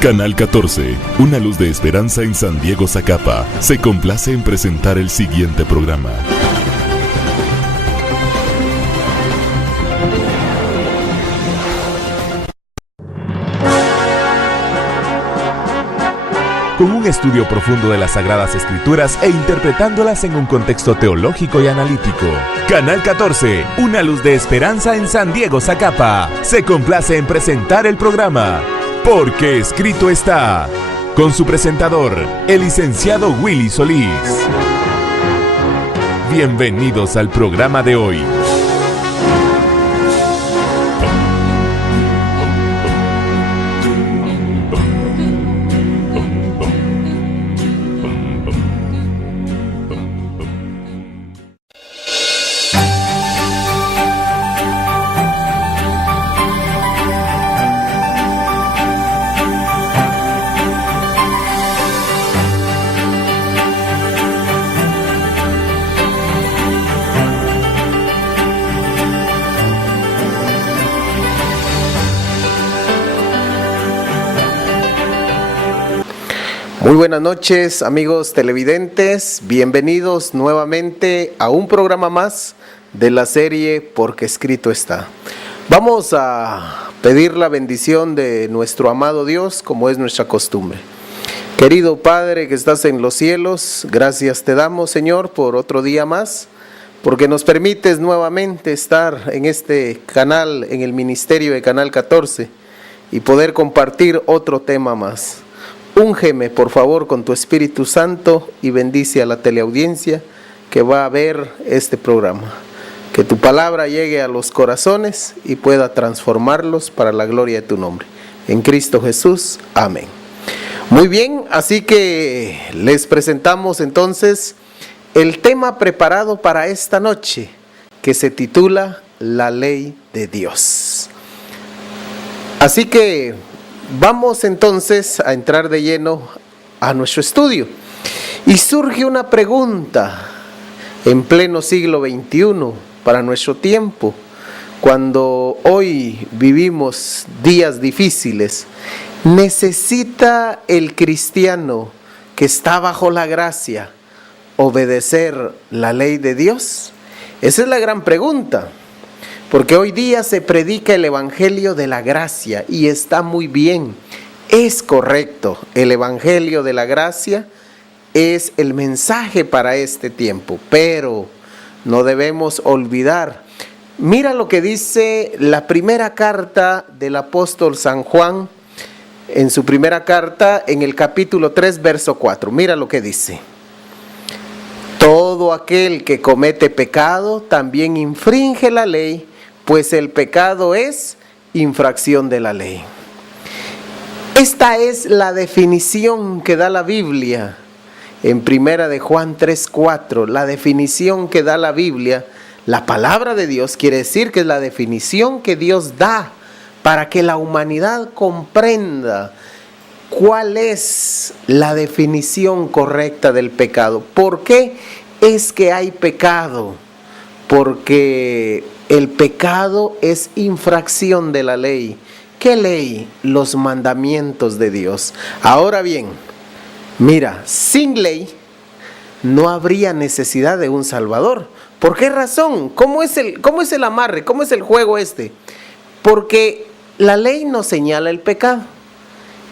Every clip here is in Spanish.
Canal 14, una luz de esperanza en San Diego, Zacapa, se complace en presentar el siguiente programa. Con un estudio profundo de las Sagradas Escrituras e interpretándolas en un contexto teológico y analítico. Canal 14, una luz de esperanza en San Diego, Zacapa, se complace en presentar el programa Porque Escrito Está, con su presentador, el licenciado Willy Solís. Bienvenidos al programa de hoy. Muy buenas noches, amigos televidentes, bienvenidos nuevamente a un programa más de la serie Porque Escrito Está. Vamos a pedir la bendición de nuestro amado Dios, como es nuestra costumbre. Querido Padre que estás en los cielos, gracias te damos, Señor, por otro día más, porque nos permites nuevamente estar en este canal, en el ministerio de Canal 14, y poder compartir otro tema más. Úngeme, por favor, con tu Espíritu Santo y bendice a la teleaudiencia que va a ver este programa. Que tu palabra llegue a los corazones y pueda transformarlos para la gloria de tu nombre. En Cristo Jesús, amén. Muy bien, así que les presentamos entonces el tema preparado para esta noche, que se titula La Ley de Dios. Así que vamos entonces a entrar de lleno a nuestro estudio. Y surge una pregunta en pleno siglo XXI para nuestro tiempo, cuando hoy vivimos días difíciles. ¿Necesita el cristiano que está bajo la gracia obedecer la ley de Dios? Esa es la gran pregunta. Porque hoy día se predica el evangelio de la gracia y está muy bien, es correcto. El evangelio de la gracia es el mensaje para este tiempo, pero no debemos olvidar. Mira lo que dice la primera carta del apóstol San Juan, en su primera carta, en el capítulo 3, verso 4. Mira lo que dice. Todo aquel que comete pecado también infringe la ley, pues el pecado es infracción de la ley. Esta es la definición que da la Biblia en primera de Juan 3:4. La definición que da la Biblia, la palabra de Dios, quiere decir que es la definición que Dios da para que la humanidad comprenda cuál es la definición correcta del pecado. ¿Por qué es que hay pecado? Porque el pecado es infracción de la ley. ¿Qué ley? Los mandamientos de Dios. Ahora bien, mira, sin ley no habría necesidad de un Salvador. ¿Por qué razón? ¿Cómo es el amarre? ¿Cómo es el juego este? Porque la ley nos señala el pecado.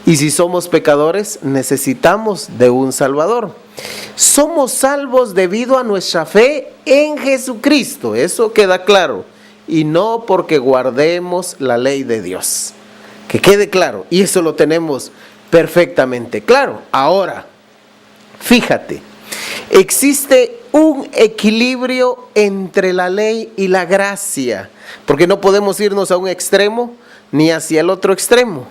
Y si somos pecadores, necesitamos de un Salvador. Somos salvos debido a nuestra fe en Jesucristo, eso queda claro, y no porque guardemos la ley de Dios. Que quede claro, y eso lo tenemos perfectamente claro. Ahora, fíjate, existe un equilibrio entre la ley y la gracia, porque no podemos irnos a un extremo ni hacia el otro extremo.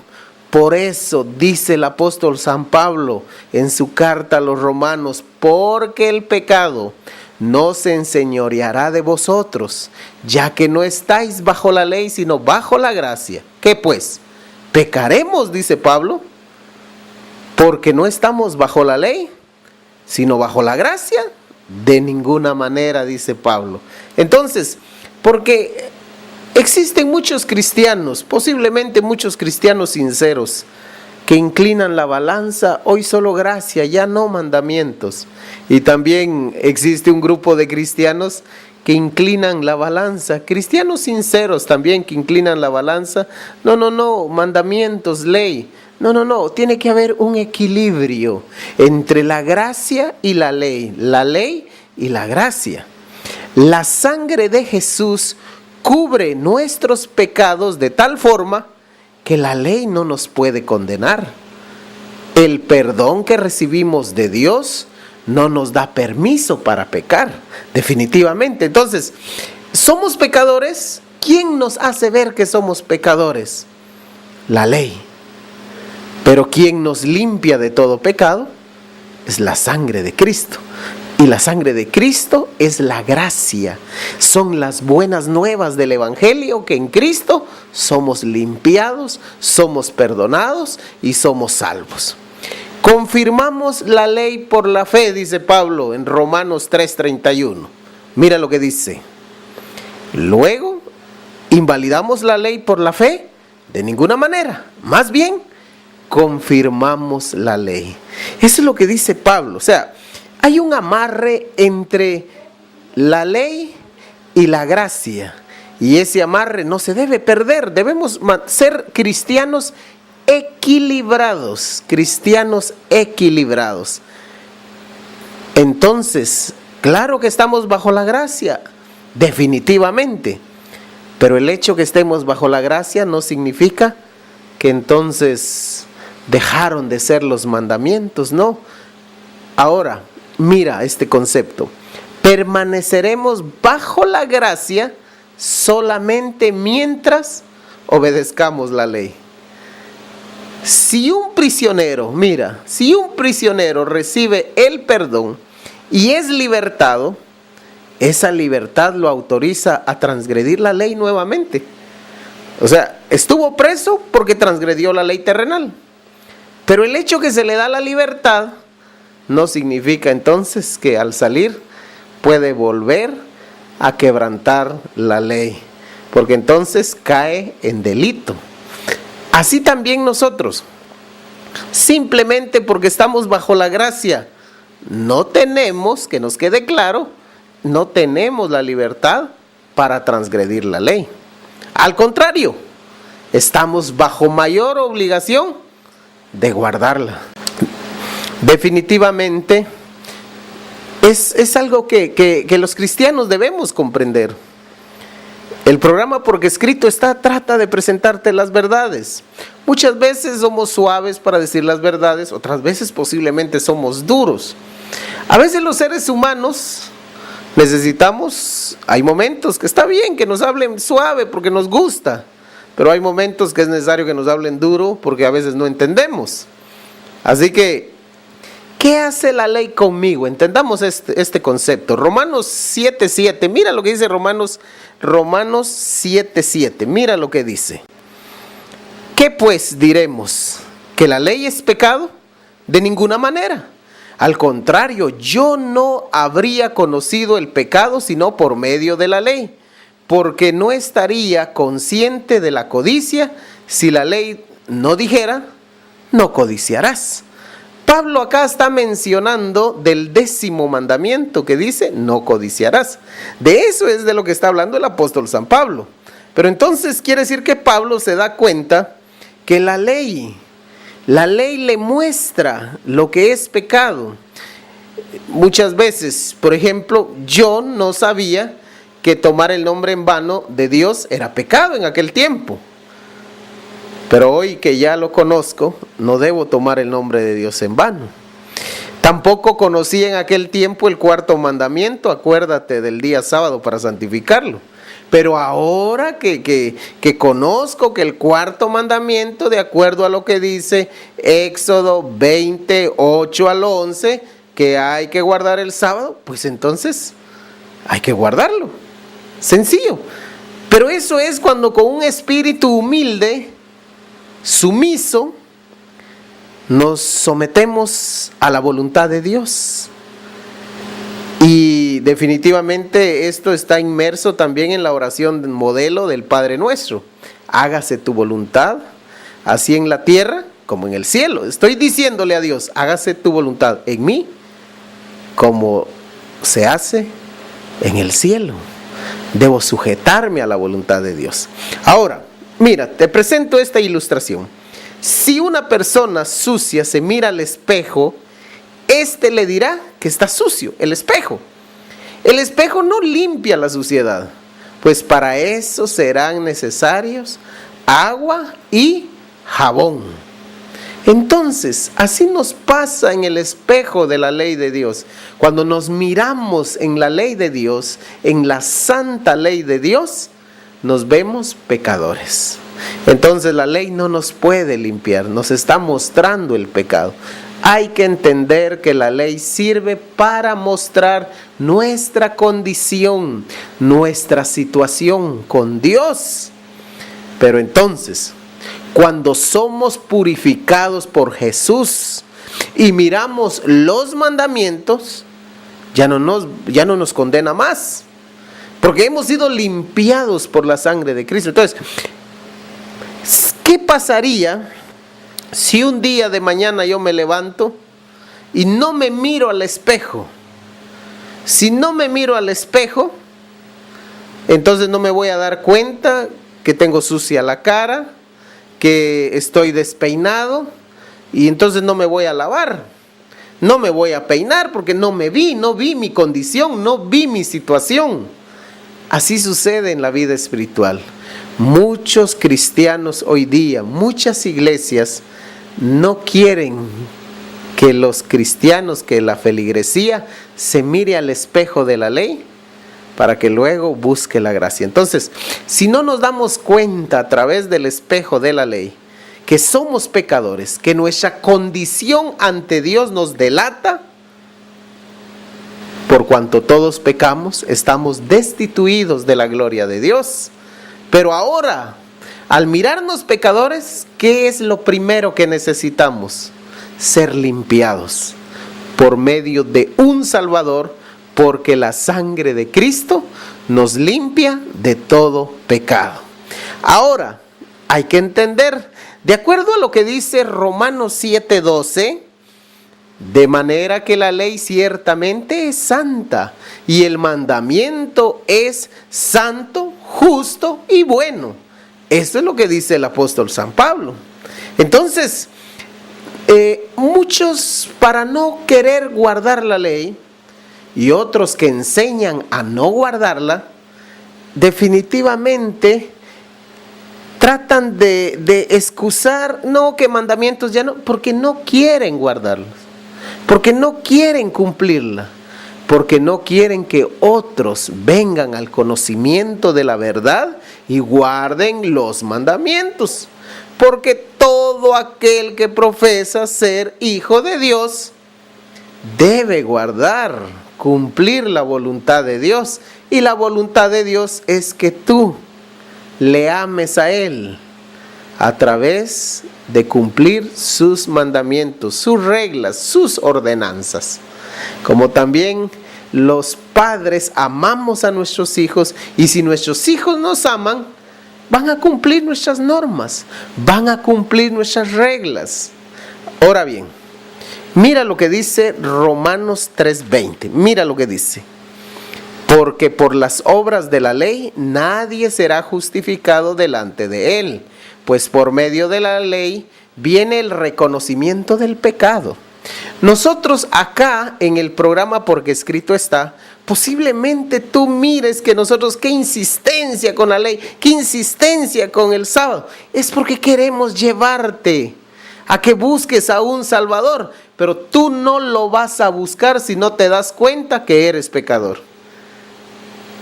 Por eso dice el apóstol San Pablo en su carta a los Romanos, porque el pecado no se enseñoreará de vosotros, ya que no estáis bajo la ley, sino bajo la gracia. ¿Qué pues? ¿Pecaremos?, dice Pablo, porque no estamos bajo la ley, sino bajo la gracia. De ninguna manera, dice Pablo. Entonces, porque existen muchos cristianos, posiblemente muchos cristianos sinceros, que inclinan la balanza, hoy solo gracia, ya no mandamientos. Y también existe un grupo de cristianos que inclinan la balanza, cristianos sinceros también que inclinan la balanza. No, mandamientos, ley. No, tiene que haber un equilibrio entre la gracia y la ley y la gracia. La sangre de Jesús cubre nuestros pecados de tal forma que la ley no nos puede condenar. El perdón que recibimos de Dios no nos da permiso para pecar, definitivamente. Entonces, ¿somos pecadores? ¿Quién nos hace ver que somos pecadores? La ley. Pero ¿quién nos limpia de todo pecado? Es la sangre de Cristo. Y la sangre de Cristo es la gracia. Son las buenas nuevas del Evangelio, que en Cristo somos limpiados, somos perdonados y somos salvos. Confirmamos la ley por la fe, dice Pablo en Romanos 3:31. Mira lo que dice. Luego, ¿invalidamos la ley por la fe? De ninguna manera. Más bien, confirmamos la ley. Eso es lo que dice Pablo. O sea, hay un amarre entre la ley y la gracia. Y ese amarre no se debe perder. Debemos ser cristianos equilibrados. Entonces, claro que estamos bajo la gracia, definitivamente. Pero el hecho que estemos bajo la gracia no significa que entonces dejaron de ser los mandamientos, no. Ahora, mira este concepto. Permaneceremos bajo la gracia solamente mientras obedezcamos la ley. Si un prisionero recibe el perdón y es libertado, esa libertad lo autoriza a transgredir la ley nuevamente. O sea, estuvo preso porque transgredió la ley terrenal. Pero el hecho que se le da la libertad no significa entonces que al salir puede volver a quebrantar la ley, porque entonces cae en delito. Así también nosotros, simplemente porque estamos bajo la gracia, no tenemos, que nos quede claro, no tenemos la libertad para transgredir la ley. Al contrario, estamos bajo mayor obligación de guardarla. Definitivamente es algo que los cristianos debemos comprender. El programa Porque Escrito Está trata de presentarte las verdades. Muchas veces somos suaves para decir las verdades, otras veces posiblemente somos duros. A veces los seres humanos hay momentos que está bien que nos hablen suave porque nos gusta, pero hay momentos que es necesario que nos hablen duro porque a veces no entendemos. Así que, ¿qué hace la ley conmigo? Entendamos este concepto. Romanos 7:7, mira lo que dice Romanos 7:7, mira lo que dice. ¿Qué pues diremos? ¿Que la ley es pecado? De ninguna manera. Al contrario, yo no habría conocido el pecado sino por medio de la ley, porque no estaría consciente de la codicia si la ley no dijera, no codiciarás. Pablo acá está mencionando del 10º mandamiento que dice, no codiciarás. De eso es de lo que está hablando el apóstol San Pablo. Pero entonces quiere decir que Pablo se da cuenta que la ley le muestra lo que es pecado. Muchas veces, por ejemplo, yo no sabía que tomar el nombre en vano de Dios era pecado en aquel tiempo. Pero hoy que ya lo conozco, no debo tomar el nombre de Dios en vano. Tampoco conocí en aquel tiempo el 4º mandamiento, acuérdate del día sábado para santificarlo. Pero ahora que conozco que el 4º mandamiento, de acuerdo a lo que dice Éxodo 20:8 al 11, que hay que guardar el sábado, pues entonces hay que guardarlo. Sencillo. Pero eso es cuando con un espíritu humilde, sumiso, nos sometemos a la voluntad de Dios. Y definitivamente esto está inmerso también en la oración modelo del Padre Nuestro. Hágase tu voluntad, así en la tierra como en el cielo. Estoy diciéndole a Dios, hágase tu voluntad en mí como se hace en el cielo. Debo sujetarme a la voluntad de Dios. Ahora, mira, te presento esta ilustración. Si una persona sucia se mira al espejo, este le dirá que está sucio, el espejo. El espejo no limpia la suciedad, pues para eso serán necesarios agua y jabón. Entonces, así nos pasa en el espejo de la ley de Dios. Cuando nos miramos en la ley de Dios, en la santa ley de Dios, nos vemos pecadores. Entonces la ley no nos puede limpiar, nos está mostrando el pecado. Hay que entender que la ley sirve para mostrar nuestra condición, nuestra situación con Dios. Pero entonces, cuando somos purificados por Jesús y miramos los mandamientos, ya no nos condena más, porque hemos sido limpiados por la sangre de Cristo. Entonces, ¿qué pasaría si un día de mañana yo me levanto y no me miro al espejo? Si no me miro al espejo, entonces no me voy a dar cuenta que tengo sucia la cara, que estoy despeinado, y entonces no me voy a lavar, no me voy a peinar porque no vi mi condición, no vi mi situación. Así sucede en la vida espiritual. Muchos cristianos hoy día, muchas iglesias no quieren que los cristianos, que la feligresía se mire al espejo de la ley para que luego busque la gracia. Entonces, si no nos damos cuenta a través del espejo de la ley que somos pecadores, que nuestra condición ante Dios nos delata, por cuanto todos pecamos, estamos destituidos de la gloria de Dios. Pero ahora, al mirarnos pecadores, ¿qué es lo primero que necesitamos? Ser limpiados por medio de un Salvador, porque la sangre de Cristo nos limpia de todo pecado. Ahora, hay que entender, de acuerdo a lo que dice Romanos 7:12, de manera que la ley ciertamente es santa y el mandamiento es santo, justo y bueno. Esto es lo que dice el apóstol San Pablo. Entonces, muchos, para no querer guardar la ley, y otros que enseñan a no guardarla, definitivamente tratan de excusar, no, que mandamientos ya no, porque no quieren guardarlos, porque no quieren cumplirla, porque no quieren que otros vengan al conocimiento de la verdad y guarden los mandamientos. Porque todo aquel que profesa ser hijo de Dios debe guardar, cumplir la voluntad de Dios. Y la voluntad de Dios es que tú le ames a Él a través de cumplir sus mandamientos, sus reglas, sus ordenanzas. Como también los padres amamos a nuestros hijos, y si nuestros hijos nos aman, van a cumplir nuestras normas, van a cumplir nuestras reglas. Ahora bien, mira lo que dice Romanos 3:20, mira lo que dice. Porque por las obras de la ley nadie será justificado delante de él, pues por medio de la ley viene el reconocimiento del pecado. Nosotros acá en el programa Porque Escrito Está, posiblemente tú mires que nosotros, qué insistencia con la ley, qué insistencia con el sábado. Es porque queremos llevarte a que busques a un Salvador, pero tú no lo vas a buscar si no te das cuenta que eres pecador.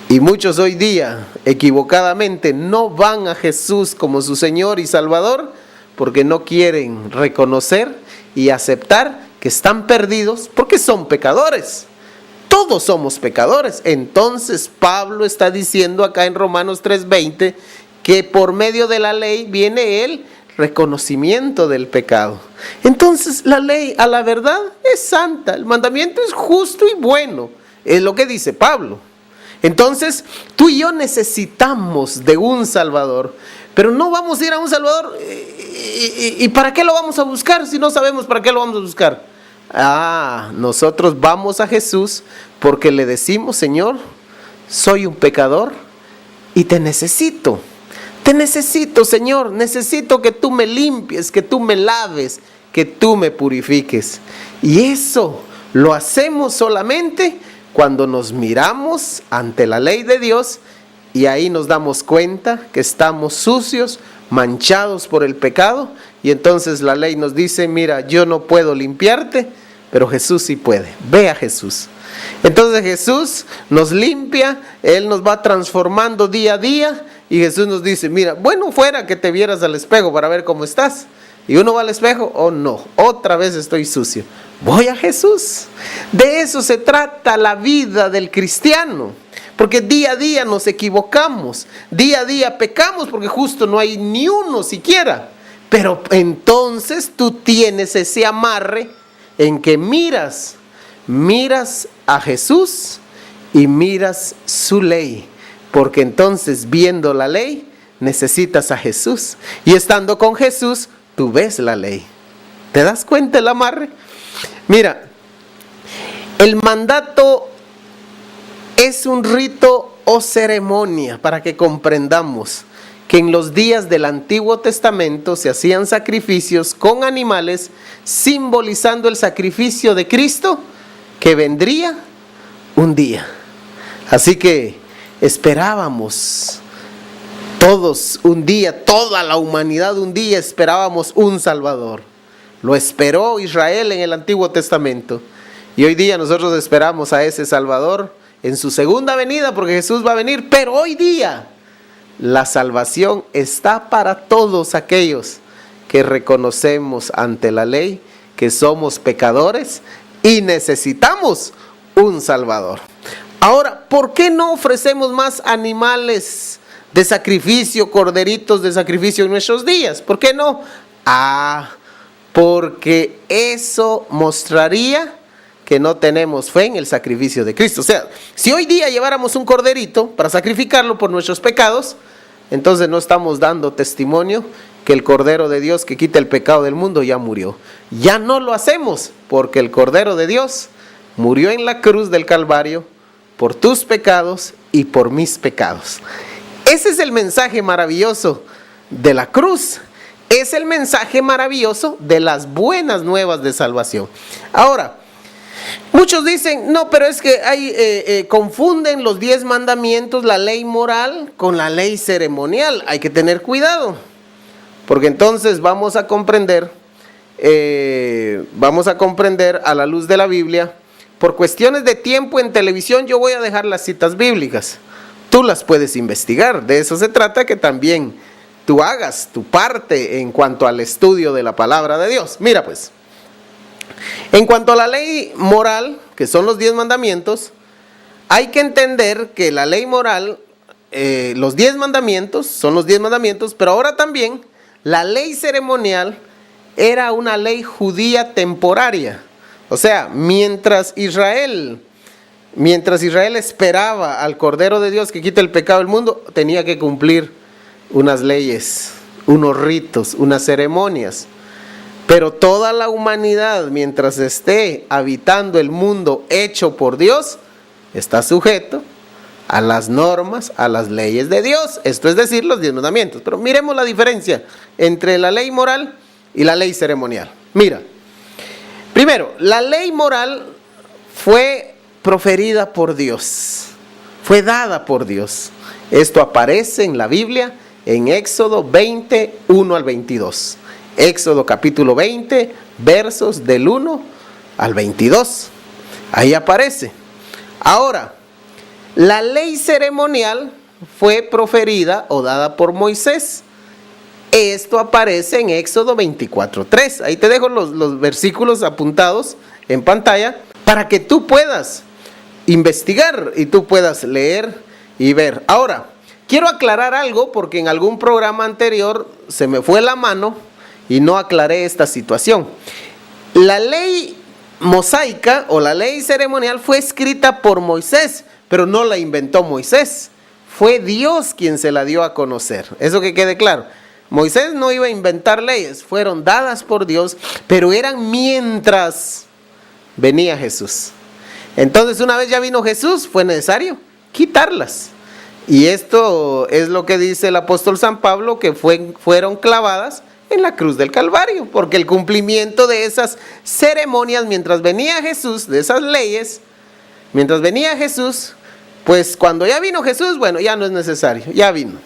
Y muchos hoy día, equivocadamente, no van a Jesús como su Señor y Salvador porque no quieren reconocer y aceptar que están perdidos porque son pecadores. Todos somos pecadores. Entonces Pablo está diciendo acá en Romanos 3:20 que por medio de la ley viene el reconocimiento del pecado. Entonces la ley, a la verdad, es santa. El mandamiento es justo y bueno. Es lo que dice Pablo. Entonces, tú y yo necesitamos de un Salvador, pero no vamos a ir a un Salvador ¿Y para qué lo vamos a buscar si no sabemos para qué lo vamos a buscar? Nosotros vamos a Jesús porque le decimos: Señor, soy un pecador y te necesito. Te necesito, Señor, necesito que tú me limpies, que tú me laves, que tú me purifiques. Y eso lo hacemos solamente cuando nos miramos ante la ley de Dios y ahí nos damos cuenta que estamos sucios, manchados por el pecado, y entonces la ley nos dice: mira, yo no puedo limpiarte, pero Jesús sí puede. Ve a Jesús. Entonces Jesús nos limpia, Él nos va transformando día a día, y Jesús nos dice: mira, bueno fuera que te vieras al espejo para ver cómo estás. Y uno va al espejo: oh no, otra vez estoy sucio. Voy a Jesús. De eso se trata la vida del cristiano. Porque día a día nos equivocamos, día a día pecamos, porque justo no hay ni uno siquiera. Pero entonces tú tienes ese amarre en que miras a Jesús y miras su ley. Porque entonces, viendo la ley, necesitas a Jesús. Y estando con Jesús, tú ves la ley. ¿Te das cuenta el amarre? Mira, el mandato es un rito o ceremonia, para que comprendamos que en los días del Antiguo Testamento se hacían sacrificios con animales, simbolizando el sacrificio de Cristo que vendría un día. Así que esperábamos todos un día, toda la humanidad un día esperábamos un Salvador. Lo esperó Israel en el Antiguo Testamento, y hoy día nosotros esperamos a ese Salvador en su segunda venida, porque Jesús va a venir. Pero hoy día la salvación está para todos aquellos que reconocemos ante la ley que somos pecadores y necesitamos un Salvador. Ahora, ¿por qué no ofrecemos más animales de sacrificio, corderitos de sacrificio en nuestros días? ¿Por qué no? Porque eso mostraría que no tenemos fe en el sacrificio de Cristo. O sea, si hoy día lleváramos un corderito para sacrificarlo por nuestros pecados, entonces no estamos dando testimonio que el Cordero de Dios que quita el pecado del mundo ya murió. Ya no lo hacemos, porque el Cordero de Dios murió en la cruz del Calvario por tus pecados y por mis pecados. Ese es el mensaje maravilloso de la cruz. Es el mensaje maravilloso de las buenas nuevas de salvación. Ahora, muchos dicen: no, pero es que confunden los 10 mandamientos, la ley moral, con la ley ceremonial. Hay que tener cuidado, porque entonces vamos a comprender a la luz de la Biblia. Por cuestiones de tiempo en televisión yo voy a dejar las citas bíblicas. Tú las puedes investigar. De eso se trata, que también tú hagas tu parte en cuanto al estudio de la palabra de Dios. Mira pues, en cuanto a la ley moral, que son los 10 mandamientos, hay que entender que la ley moral, los 10 mandamientos son los 10 mandamientos, pero ahora también la ley ceremonial era una ley judía temporaria. O sea, mientras Israel esperaba al Cordero de Dios que quita el pecado del mundo, tenía que cumplir unas leyes, unos ritos, unas ceremonias. Pero toda la humanidad, mientras esté habitando el mundo hecho por Dios, está sujeto a las normas, a las leyes de Dios. Esto es decir, los 10 mandamientos. Pero miremos la diferencia entre la ley moral y la ley ceremonial. Mira, primero, la ley moral fue proferida por Dios, fue dada por Dios. Esto aparece en la Biblia en Éxodo 20, 1 al 22. Éxodo capítulo 20, versos del 1 al 22. Ahí aparece. Ahora, la ley ceremonial fue proferida o dada por Moisés. Esto aparece en Éxodo 24:3. Ahí te dejo los versículos apuntados en pantalla para que tú puedas investigar y tú puedas leer y ver. Ahora, quiero aclarar algo, porque en algún programa anterior se me fue la mano y no aclaré esta situación. La ley mosaica o la ley ceremonial fue escrita por Moisés, pero no la inventó Moisés. Fue Dios quien se la dio a conocer. Eso que quede claro. Moisés no iba a inventar leyes, fueron dadas por Dios, pero eran mientras venía Jesús. Entonces, una vez ya vino Jesús, fue necesario quitarlas. Y esto es lo que dice el apóstol San Pablo, que fueron clavadas en la cruz del Calvario, porque el cumplimiento de esas ceremonias mientras venía Jesús, de esas leyes, mientras venía Jesús, pues cuando ya vino Jesús, bueno, ya no es necesario, ya vino,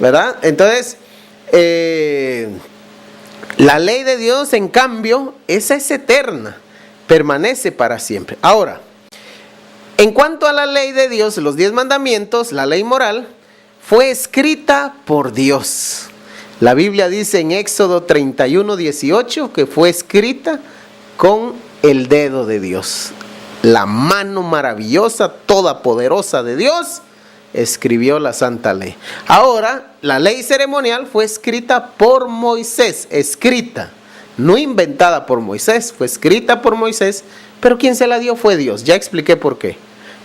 ¿verdad? Entonces, la ley de Dios, en cambio, esa es eterna, permanece para siempre. Ahora, en cuanto a la ley de Dios, los 10 mandamientos, la ley moral, fue escrita por Dios. La Biblia dice en Éxodo 31:18 que fue escrita con el dedo de Dios. La mano maravillosa, todopoderosa de Dios, escribió la santa ley. Ahora, la ley ceremonial fue escrita por Moisés, escrita, no inventada por Moisés, fue escrita por Moisés, pero quien se la dio fue Dios. Ya expliqué por qué.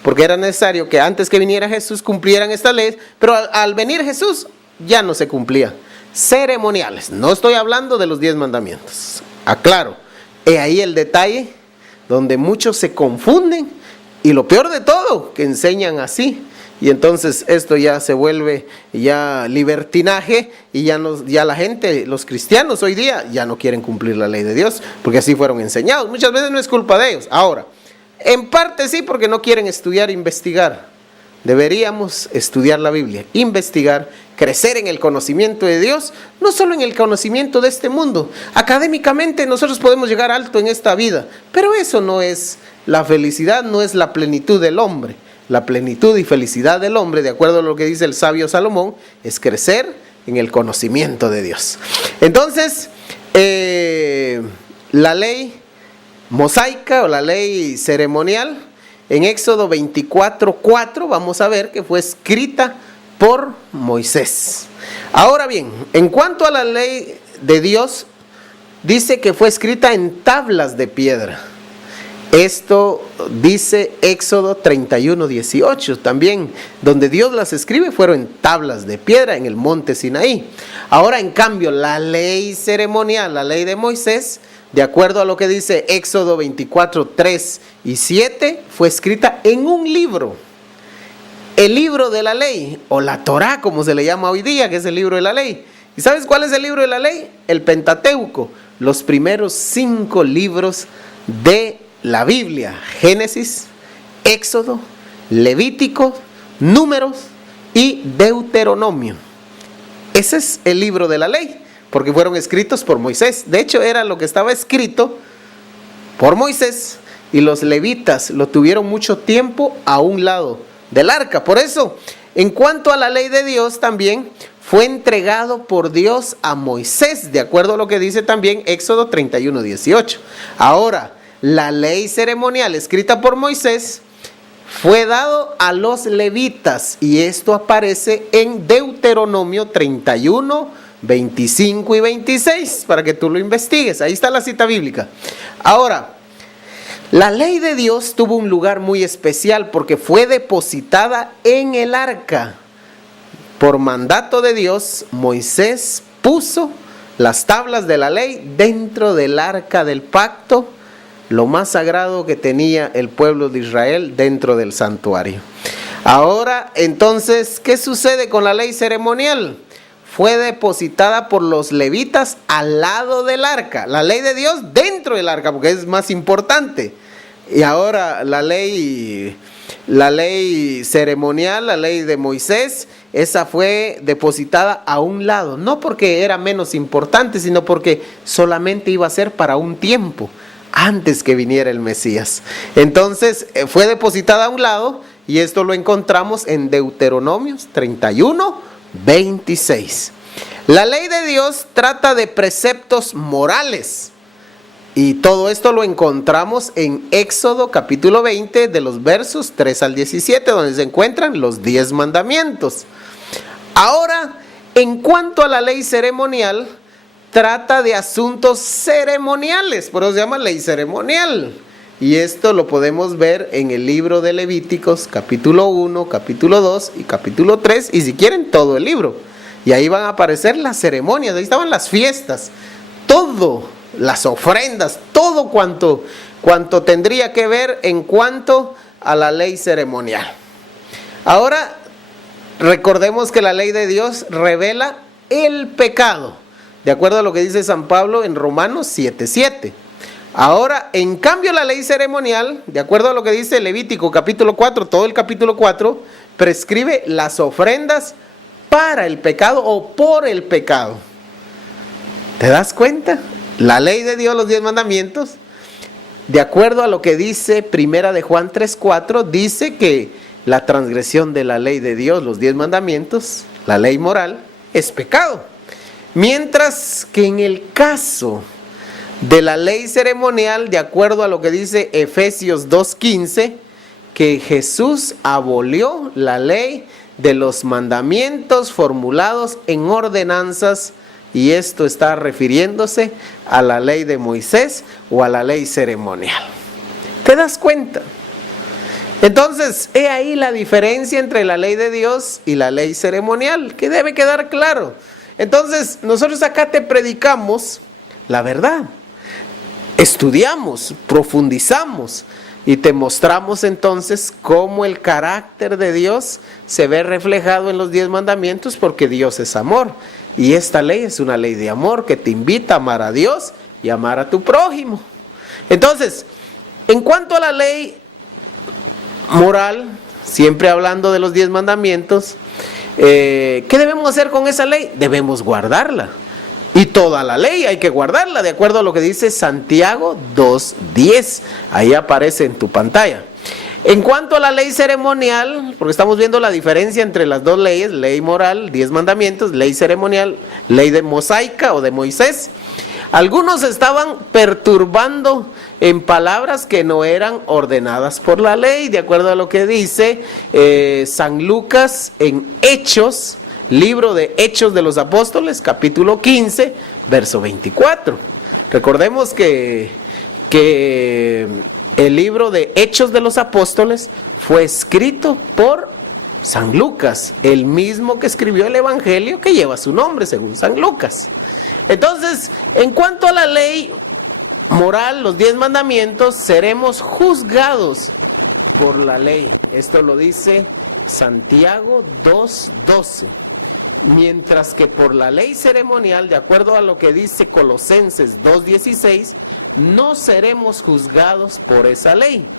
Porque era necesario que antes que viniera Jesús cumplieran esta ley, pero al venir Jesús ya no se cumplía. Ceremoniales, no estoy hablando de los 10 mandamientos. Aclaro, he ahí el detalle donde muchos se confunden y lo peor de todo, que enseñan así. Y entonces esto ya se vuelve ya libertinaje y ya la gente, los cristianos hoy día ya no quieren cumplir la ley de Dios porque así fueron enseñados. Muchas veces no es culpa de ellos. Ahora, en parte sí, porque no quieren estudiar e investigar. Deberíamos estudiar la Biblia, investigar, crecer en el conocimiento de Dios, no solo en el conocimiento de este mundo. Académicamente nosotros podemos llegar alto en esta vida, pero eso no es la felicidad, no es la plenitud del hombre. La plenitud y felicidad del hombre, de acuerdo a lo que dice el sabio Salomón, es crecer en el conocimiento de Dios. Entonces, la ley mosaica o la ley ceremonial, en Éxodo 24:4 vamos a ver que fue escrita por Moisés. Ahora bien, en cuanto a la ley de Dios, dice que fue escrita en tablas de piedra. Esto dice Éxodo 31:18 también, donde Dios las escribe fueron en tablas de piedra en el monte Sinaí. Ahora, en cambio, la ley ceremonial, la ley de Moisés, de acuerdo a lo que dice Éxodo 24:3 y 7, fue escrita en un libro. El libro de la ley, o la Torá, como se le llama hoy día, que es el libro de la ley. ¿Y sabes cuál es el libro de la ley? El Pentateuco, los primeros 5 libros de la Biblia: Génesis, Éxodo, Levítico, Números y Deuteronomio. Ese es el libro de la ley, porque fueron escritos por Moisés. De hecho, era lo que estaba escrito por Moisés, y los levitas lo tuvieron mucho tiempo a un lado del arca. Por eso, en cuanto a la ley de Dios, también fue entregado por Dios a Moisés, de acuerdo a lo que dice también Éxodo 31:18. Ahora, la ley ceremonial escrita por Moisés fue dado a los levitas, y esto aparece en Deuteronomio 31, 25 y 26, para que tú lo investigues. Ahí está la cita bíblica. Ahora, la ley de Dios tuvo un lugar muy especial porque fue depositada en el arca. Por mandato de Dios, Moisés puso las tablas de la ley dentro del arca del pacto, lo más sagrado que tenía el pueblo de Israel dentro del santuario. Ahora, entonces, ¿qué sucede con la ley ceremonial? Fue depositada por los levitas al lado del arca. La ley de Dios dentro del arca, porque es más importante. Y ahora la ley ceremonial, la ley de Moisés, esa fue depositada a un lado. No porque era menos importante, sino porque solamente iba a ser para un tiempo, antes que viniera el Mesías. Entonces fue depositada a un lado, y esto lo encontramos en Deuteronomio 31, 26. La ley de Dios trata de preceptos morales, y todo esto lo encontramos en Éxodo capítulo 20, de los versos 3 al 17, donde se encuentran los 10 mandamientos. Ahora, en cuanto a la ley ceremonial, trata de asuntos ceremoniales, por eso se llama ley ceremonial. Y esto lo podemos ver en el libro de Levíticos, capítulo 1, capítulo 2 y capítulo 3, y si quieren todo el libro. Y ahí van a aparecer las ceremonias, ahí estaban las fiestas, todo, las ofrendas, todo cuanto tendría que ver en cuanto a la ley ceremonial. Ahora, recordemos que la ley de Dios revela el pecado, de acuerdo a lo que dice San Pablo en Romanos 7:7. Ahora, en cambio, la ley ceremonial, de acuerdo a lo que dice Levítico capítulo 4, todo el capítulo 4, prescribe las ofrendas para el pecado o por el pecado. ¿Te das cuenta? La ley de Dios, los 10 mandamientos, de acuerdo a lo que dice Primera de Juan 3:4, dice que la transgresión de la ley de Dios, los 10 mandamientos, la ley moral, es pecado. Mientras que en el caso de la ley ceremonial, de acuerdo a lo que dice Efesios 2:15, que Jesús abolió la ley de los mandamientos formulados en ordenanzas, y esto está refiriéndose a la ley de Moisés o a la ley ceremonial. ¿Te das cuenta? Entonces, he ahí la diferencia entre la ley de Dios y la ley ceremonial, que debe quedar claro. Entonces, nosotros acá te predicamos la verdad. Estudiamos, profundizamos y te mostramos entonces cómo el carácter de Dios se ve reflejado en los 10 mandamientos, porque Dios es amor. Y esta ley es una ley de amor que te invita a amar a Dios y amar a tu prójimo. Entonces, en cuanto a la ley moral, siempre hablando de los 10 mandamientos, ¿qué debemos hacer con esa ley? Debemos guardarla. Y toda la ley hay que guardarla, de acuerdo a lo que dice Santiago 2:10. Ahí aparece en tu pantalla. En cuanto a la ley ceremonial, porque estamos viendo la diferencia entre las dos leyes, ley moral, 10 mandamientos, ley ceremonial, ley de mosaica o de Moisés. Algunos estaban perturbando en palabras que no eran ordenadas por la ley, de acuerdo a lo que dice San Lucas en Hechos, libro de Hechos de los Apóstoles, capítulo 15, verso 24. Recordemos que el libro de Hechos de los Apóstoles fue escrito por San Lucas, el mismo que escribió el Evangelio que lleva su nombre según San Lucas. Entonces, en cuanto a la ley moral, los 10 mandamientos, seremos juzgados por la ley. Esto lo dice Santiago 2:12. Mientras que por la ley ceremonial, de acuerdo a lo que dice Colosenses 2:16, no seremos juzgados por esa ley.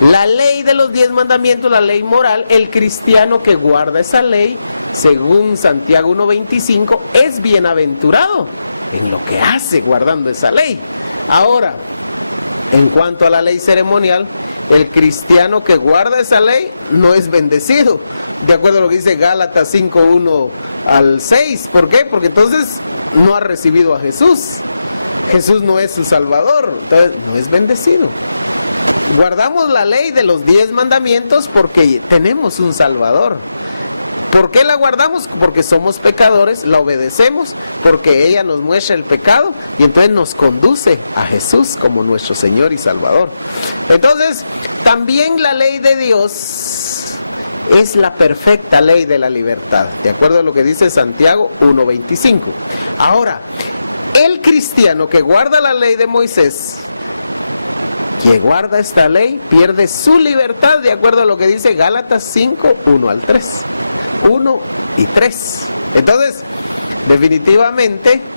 La ley de los 10 mandamientos, la ley moral, el cristiano que guarda esa ley, según Santiago 1:25, es bienaventurado en lo que hace guardando esa ley. Ahora, en cuanto a la ley ceremonial, el cristiano que guarda esa ley no es bendecido, de acuerdo a lo que dice Gálatas 5:1 al 6. ¿Por qué? Porque entonces no ha recibido a Jesús. Jesús no es su Salvador, entonces no es bendecido. Guardamos la ley de los 10 mandamientos porque tenemos un Salvador. ¿Por qué la guardamos? Porque somos pecadores, la obedecemos, porque ella nos muestra el pecado y entonces nos conduce a Jesús como nuestro Señor y Salvador. Entonces, también la ley de Dios es la perfecta ley de la libertad, de acuerdo a lo que dice Santiago 1:25. Ahora, el cristiano que guarda la ley de Moisés, que guarda esta ley, pierde su libertad, de acuerdo a lo que dice Gálatas 5:1 al 3. 1 y 3. Entonces, definitivamente,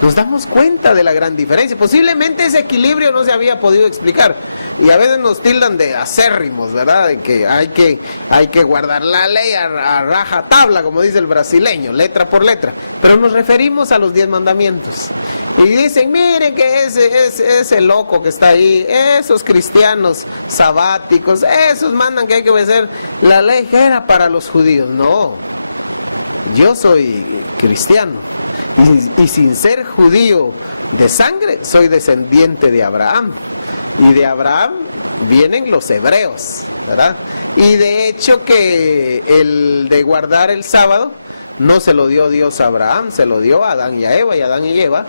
nos damos cuenta de la gran diferencia. Posiblemente ese equilibrio no se había podido explicar. Y a veces nos tildan de acérrimos, ¿verdad? De que hay que guardar la ley a raja tabla, como dice el brasileño, letra por letra. Pero nos referimos a los 10 mandamientos. Y dicen, miren que ese loco que está ahí, esos cristianos sabáticos, esos mandan que hay que obedecer la ley que era para los judíos. No, yo soy cristiano. Y sin ser judío de sangre, soy descendiente de Abraham. Y de Abraham vienen los hebreos, ¿verdad? Y de hecho que el de guardar el sábado no se lo dio Dios a Abraham, se lo dio a Adán y a Eva. Y Adán y Eva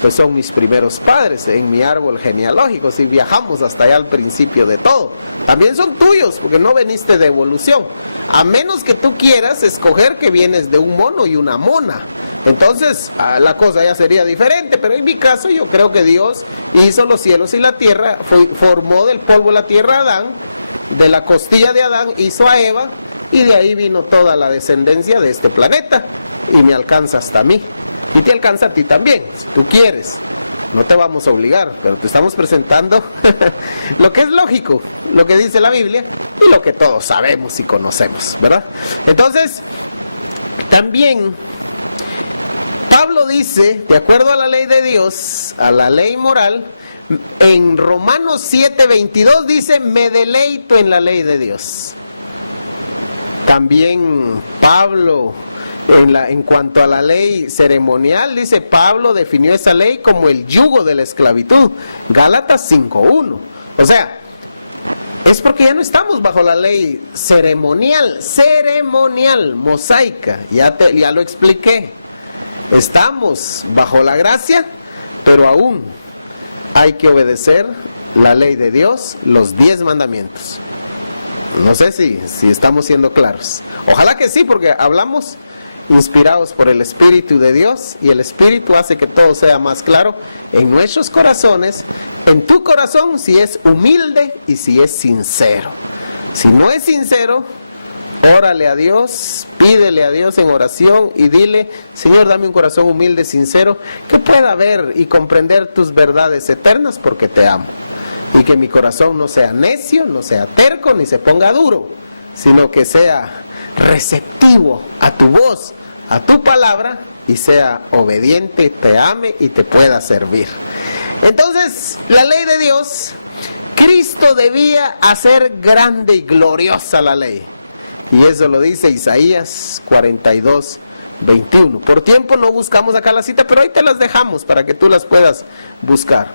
pues son mis primeros padres en mi árbol genealógico. Si viajamos hasta allá al principio de todo, también son tuyos, porque no veniste de evolución, a menos que tú quieras escoger que vienes de un mono y una mona. Entonces la cosa ya sería diferente, pero en mi caso yo creo que Dios hizo los cielos y la tierra, formó del polvo la tierra a Adán, de la costilla de Adán hizo a Eva, y de ahí vino toda la descendencia de este planeta, y me alcanza hasta a mí, y te alcanza a ti también, si tú quieres. No te vamos a obligar, pero te estamos presentando lo que es lógico, lo que dice la Biblia, y lo que todos sabemos y conocemos, ¿verdad? Entonces, también Pablo dice, de acuerdo a la ley de Dios, a la ley moral, en Romanos 7:22 dice, me deleito en la ley de Dios. También Pablo, en cuanto a la ley ceremonial, dice, Pablo definió esa ley como el yugo de la esclavitud, Gálatas 5:1. O sea, es porque ya no estamos bajo la ley ceremonial, mosaica, ya lo expliqué. Estamos bajo la gracia, pero aún hay que obedecer la ley de Dios, los 10 mandamientos. No sé si estamos siendo claros. Ojalá que sí, porque hablamos inspirados por el Espíritu de Dios, y el Espíritu hace que todo sea más claro en nuestros corazones, en tu corazón, si es humilde y si es sincero. Si no es sincero, órale a Dios, pídele a Dios en oración y dile, Señor, dame un corazón humilde, sincero, que pueda ver y comprender tus verdades eternas, porque te amo. Y que mi corazón no sea necio, no sea terco, ni se ponga duro, sino que sea receptivo a tu voz, a tu palabra, y sea obediente, te ame y te pueda servir. Entonces, la ley de Dios, Cristo debía hacer grande y gloriosa la ley. Y eso lo dice Isaías 42:21. Por tiempo no buscamos acá la cita, pero ahí te las dejamos para que tú las puedas buscar.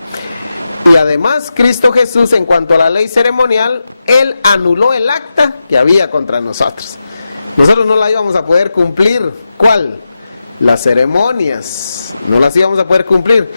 Y además, Cristo Jesús, en cuanto a la ley ceremonial, Él anuló el acta que había contra nosotros. Nosotros no la íbamos a poder cumplir. ¿Cuál? Las ceremonias. No las íbamos a poder cumplir.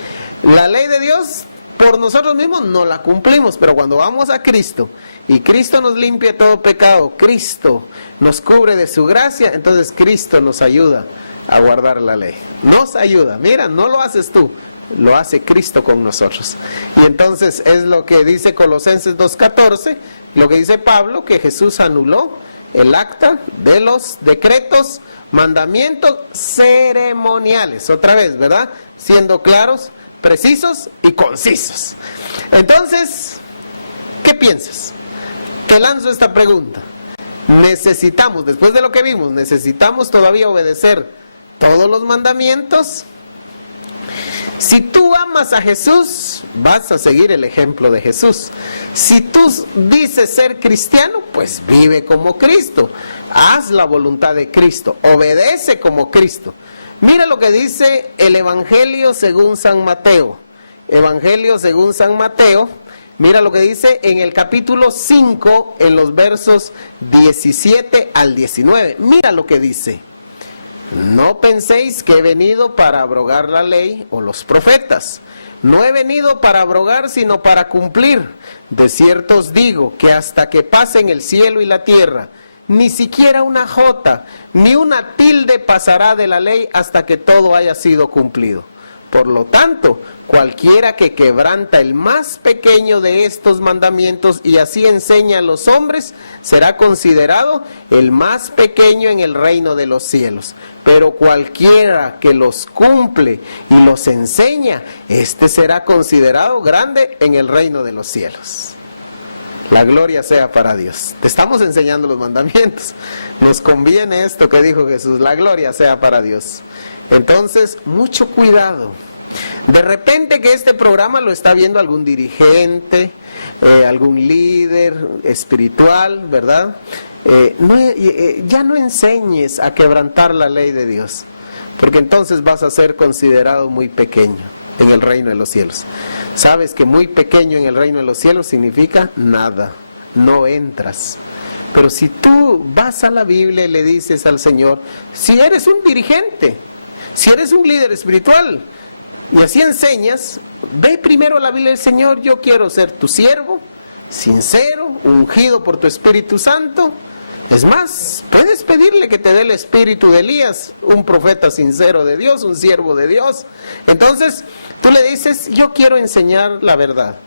La ley de Dios, por nosotros mismos no la cumplimos, pero cuando vamos a Cristo y Cristo nos limpia todo pecado, Cristo nos cubre de su gracia, entonces Cristo nos ayuda a guardar la ley. Nos ayuda. Mira, no lo haces tú, lo hace Cristo con nosotros. Y entonces es lo que dice Colosenses 2:14, lo que dice Pablo, que Jesús anuló el acta de los decretos, mandamientos ceremoniales. Otra vez, ¿verdad? Siendo claros, precisos y concisos. Entonces, ¿qué piensas? Te lanzo esta pregunta. ¿Necesitamos, después de lo que vimos, necesitamos todavía obedecer todos los mandamientos? Si tú amas a Jesús, vas a seguir el ejemplo de Jesús. Si tú dices ser cristiano, pues vive como Cristo. Haz la voluntad de Cristo. Obedece como Cristo. Mira lo que dice el Evangelio según San Mateo. Evangelio según San Mateo. Mira lo que dice en el capítulo 5, en los versos 17 al 19. Mira lo que dice. No penséis que he venido para abrogar la ley o los profetas. No he venido para abrogar, sino para cumplir. De cierto os digo que hasta que pasen el cielo y la tierra, ni siquiera una jota, ni una tilde pasará de la ley hasta que todo haya sido cumplido. Por lo tanto, cualquiera que quebranta el más pequeño de estos mandamientos y así enseña a los hombres, será considerado el más pequeño en el reino de los cielos. Pero cualquiera que los cumple y los enseña, este será considerado grande en el reino de los cielos. La gloria sea para Dios. Te estamos enseñando los mandamientos. Nos conviene esto que dijo Jesús, la gloria sea para Dios. Entonces, mucho cuidado. De repente que este programa lo está viendo algún dirigente, algún líder espiritual, ¿verdad? Ya no enseñes a quebrantar la ley de Dios, porque entonces vas a ser considerado muy pequeño en el reino de los cielos. Sabes que muy pequeño en el reino de los cielos significa nada, no entras. Pero si tú vas a la Biblia y le dices al Señor, si eres un dirigente, si eres un líder espiritual, y así enseñas, ve primero la Biblia del Señor, yo quiero ser tu siervo, sincero, ungido por tu Espíritu Santo. Es más, puedes pedirle que te dé el espíritu de Elías, un profeta sincero de Dios, un siervo de Dios. Entonces, tú le dices, yo quiero enseñar la verdad.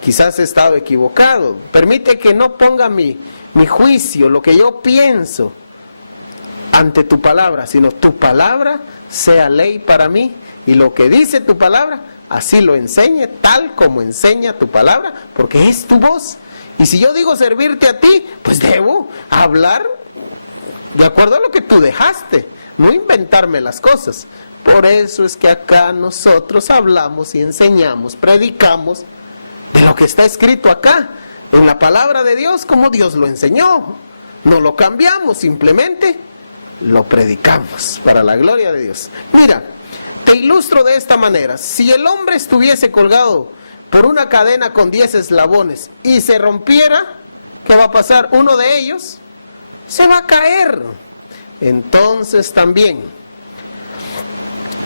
Quizás he estado equivocado. Permite que no ponga mi juicio, lo que yo pienso, ante tu palabra, sino tu palabra sea ley para mí, y lo que dice tu palabra, así lo enseñe, tal como enseña tu palabra, porque es tu voz. Y si yo digo servirte a ti, pues debo hablar de acuerdo a lo que tú dejaste, no inventarme las cosas. Por eso es que acá nosotros hablamos y enseñamos, predicamos de lo que está escrito acá, en la palabra de Dios, como Dios lo enseñó. No lo cambiamos, simplemente lo predicamos para la gloria de Dios. Mira, te ilustro de esta manera. Si el hombre estuviese colgado por una cadena con 10 eslabones y se rompiera, ¿qué va a pasar? Uno de ellos se va a caer. Entonces también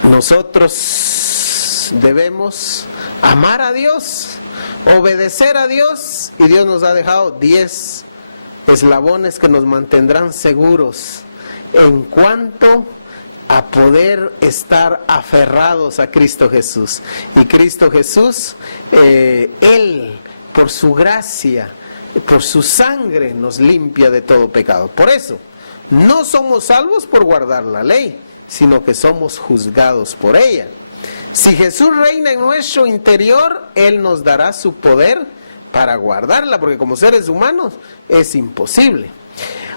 nosotros debemos amar a Dios, obedecer a Dios, y Dios nos ha dejado 10 eslabones que nos mantendrán seguros en cuanto a poder estar aferrados a Cristo Jesús. Y Cristo Jesús, Él, por su gracia, por su sangre, nos limpia de todo pecado. Por eso, no somos salvos por guardar la ley, sino que somos juzgados por ella. Si Jesús reina en nuestro interior, Él nos dará su poder para guardarla, porque como seres humanos es imposible.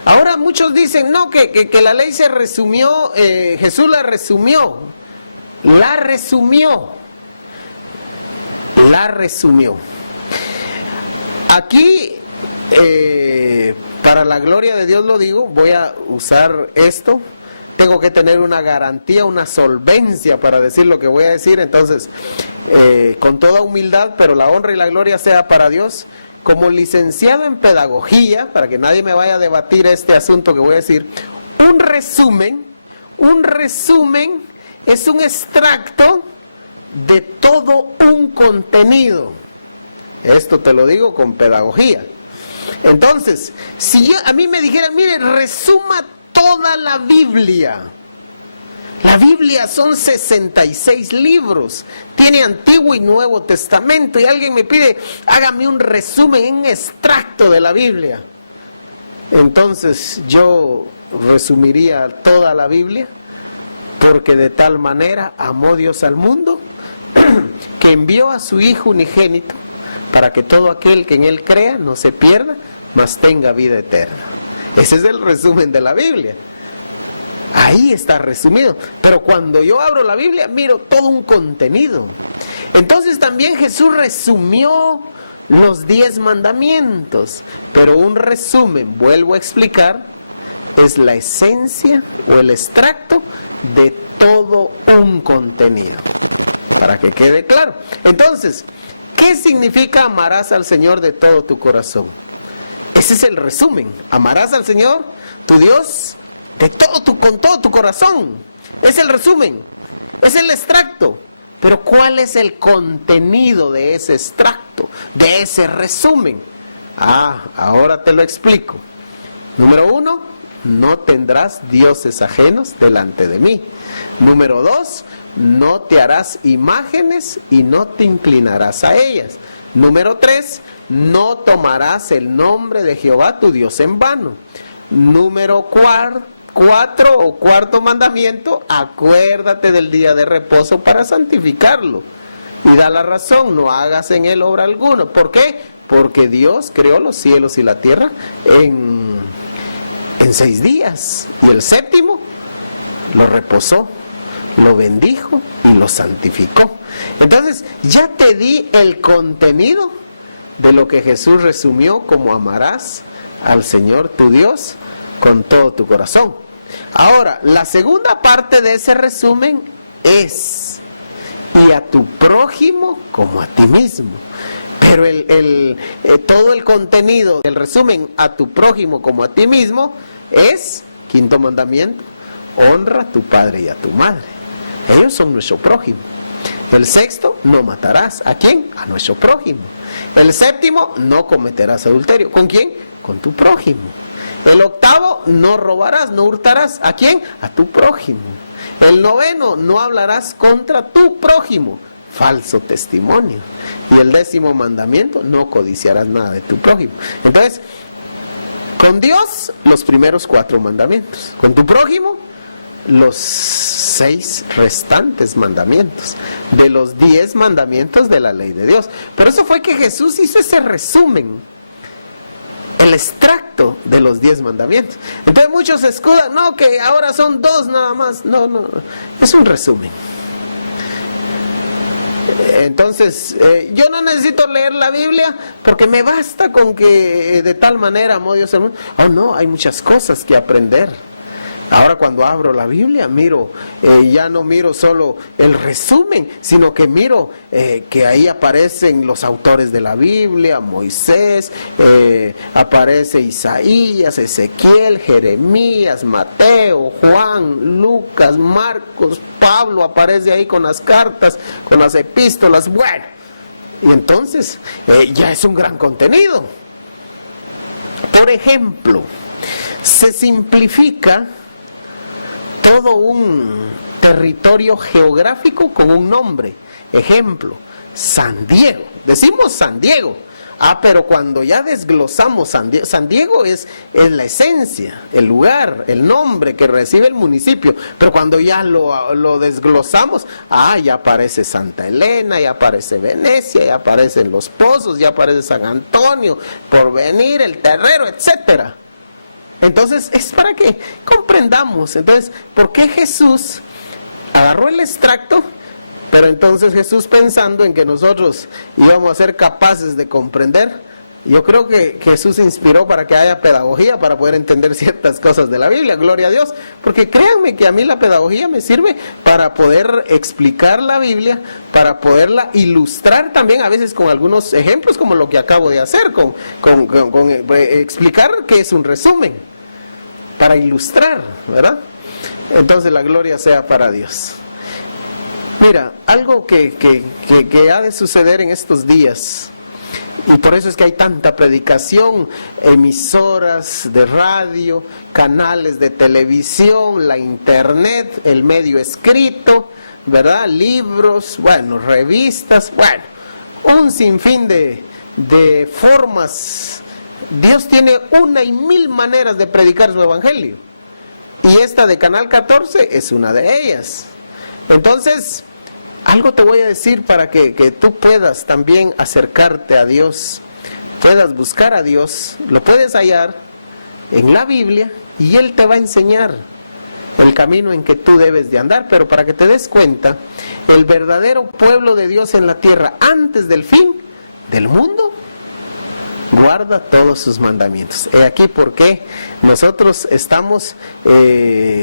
Ahora muchos dicen, no, que la ley se resumió, Jesús la resumió. Aquí, para la gloria de Dios lo digo, voy a usar esto. Tengo que tener una garantía, una solvencia para decir lo que voy a decir. Entonces, con toda humildad, pero la honra y la gloria sea para Dios. Como licenciado en pedagogía, para que nadie me vaya a debatir este asunto que voy a decir, un resumen es un extracto de todo un contenido. Esto te lo digo con pedagogía. Entonces, si a mí me dijeran, mire, resuma toda la Biblia. La Biblia son 66 libros, tiene Antiguo y Nuevo Testamento, y alguien me pide, hágame un resumen, un extracto de la Biblia. Entonces yo resumiría toda la Biblia, porque de tal manera amó Dios al mundo, que envió a su Hijo unigénito, para que todo aquel que en Él crea no se pierda, mas tenga vida eterna. Ese es el resumen de la Biblia. Ahí está resumido. Pero cuando yo abro la Biblia, miro todo un contenido. Entonces también Jesús resumió los 10 mandamientos. Pero un resumen, vuelvo a explicar, es la esencia o el extracto de todo un contenido. Para que quede claro. Entonces, ¿qué significa amarás al Señor de todo tu corazón? Ese es el resumen. Amarás al Señor, tu Dios, con todo tu corazón. Es el resumen, es el extracto. Pero ¿cuál es el contenido de ese extracto, de ese resumen? Ahora te lo explico. Número 1, no tendrás dioses ajenos delante de mí. Número 2, no te harás imágenes y no te inclinarás a ellas. Número 3, no tomarás el nombre de Jehová tu Dios en vano. Número 4 o cuarto mandamiento, acuérdate del día de reposo para santificarlo. Y da la razón, no hagas en él obra alguna. ¿Por qué? Porque Dios creó los cielos y la tierra en 6 días. Y el séptimo lo reposó, lo bendijo y lo santificó. Entonces, ya te di el contenido de lo que Jesús resumió como amarás al Señor tu Dios con todo tu corazón. Ahora, la segunda parte de ese resumen es, y a tu prójimo como a ti mismo. Pero todo el contenido del resumen, a tu prójimo como a ti mismo, es, quinto mandamiento, honra a tu padre y a tu madre. Ellos son nuestro prójimo. El sexto, no matarás. ¿A quién? A nuestro prójimo. El séptimo, no cometerás adulterio. ¿Con quién? Con tu prójimo. El octavo, no robarás, no hurtarás. ¿A quién? A tu prójimo. El noveno, no hablarás contra tu prójimo. Falso testimonio. Y el 10º mandamiento, no codiciarás nada de tu prójimo. Entonces, con Dios, los primeros 4 mandamientos. Con tu prójimo, los 6 restantes mandamientos. De los 10 mandamientos de la ley de Dios. Por eso fue que Jesús hizo ese resumen. El extracto de los 10 mandamientos. Entonces muchos se escudan, no, que ahora son 2 nada más. No, es un resumen. Entonces, yo no necesito leer la Biblia porque me basta con que de tal manera amó Dios al mundo. Oh no, hay muchas cosas que aprender. Ahora cuando abro la Biblia miro, ya no miro solo el resumen, sino que miro que ahí aparecen los autores de la Biblia, Moisés, aparece Isaías, Ezequiel, Jeremías, Mateo, Juan, Lucas, Marcos, Pablo aparece ahí con las cartas, con las epístolas, bueno, y entonces ya es un gran contenido. Por ejemplo, se simplifica todo un territorio geográfico con un nombre. Ejemplo, San Diego. Decimos San Diego. Pero cuando ya desglosamos San Diego es la esencia, el lugar, el nombre que recibe el municipio. Pero cuando ya lo desglosamos, ya aparece Santa Elena, ya aparece Venecia, ya aparecen Los Pozos, ya aparece San Antonio, Porvenir, El Terrero, etcétera. Entonces, es para que comprendamos. Entonces, ¿por qué Jesús agarró el extracto? Pero entonces Jesús, pensando en que nosotros íbamos a ser capaces de comprender, yo creo que Jesús inspiró para que haya pedagogía, para poder entender ciertas cosas de la Biblia, gloria a Dios. Porque créanme que a mí la pedagogía me sirve para poder explicar la Biblia, para poderla ilustrar también a veces con algunos ejemplos, como lo que acabo de hacer, con explicar que es un resumen, para ilustrar, ¿verdad? Entonces la gloria sea para Dios. Mira, algo que ha de suceder en estos días, y por eso es que hay tanta predicación, emisoras de radio, canales de televisión, la internet, el medio escrito, ¿verdad? Libros, bueno, revistas, bueno, un sinfín de formas. Dios tiene 1,000 maneras de predicar su evangelio. Y esta de Canal 14 es una de ellas. Entonces, algo te voy a decir para que tú puedas también acercarte a Dios, puedas buscar a Dios, lo puedes hallar en la Biblia y Él te va a enseñar el camino en que tú debes de andar. Pero para que te des cuenta, el verdadero pueblo de Dios en la tierra antes del fin del mundo guarda todos sus mandamientos. He aquí por qué nosotros estamos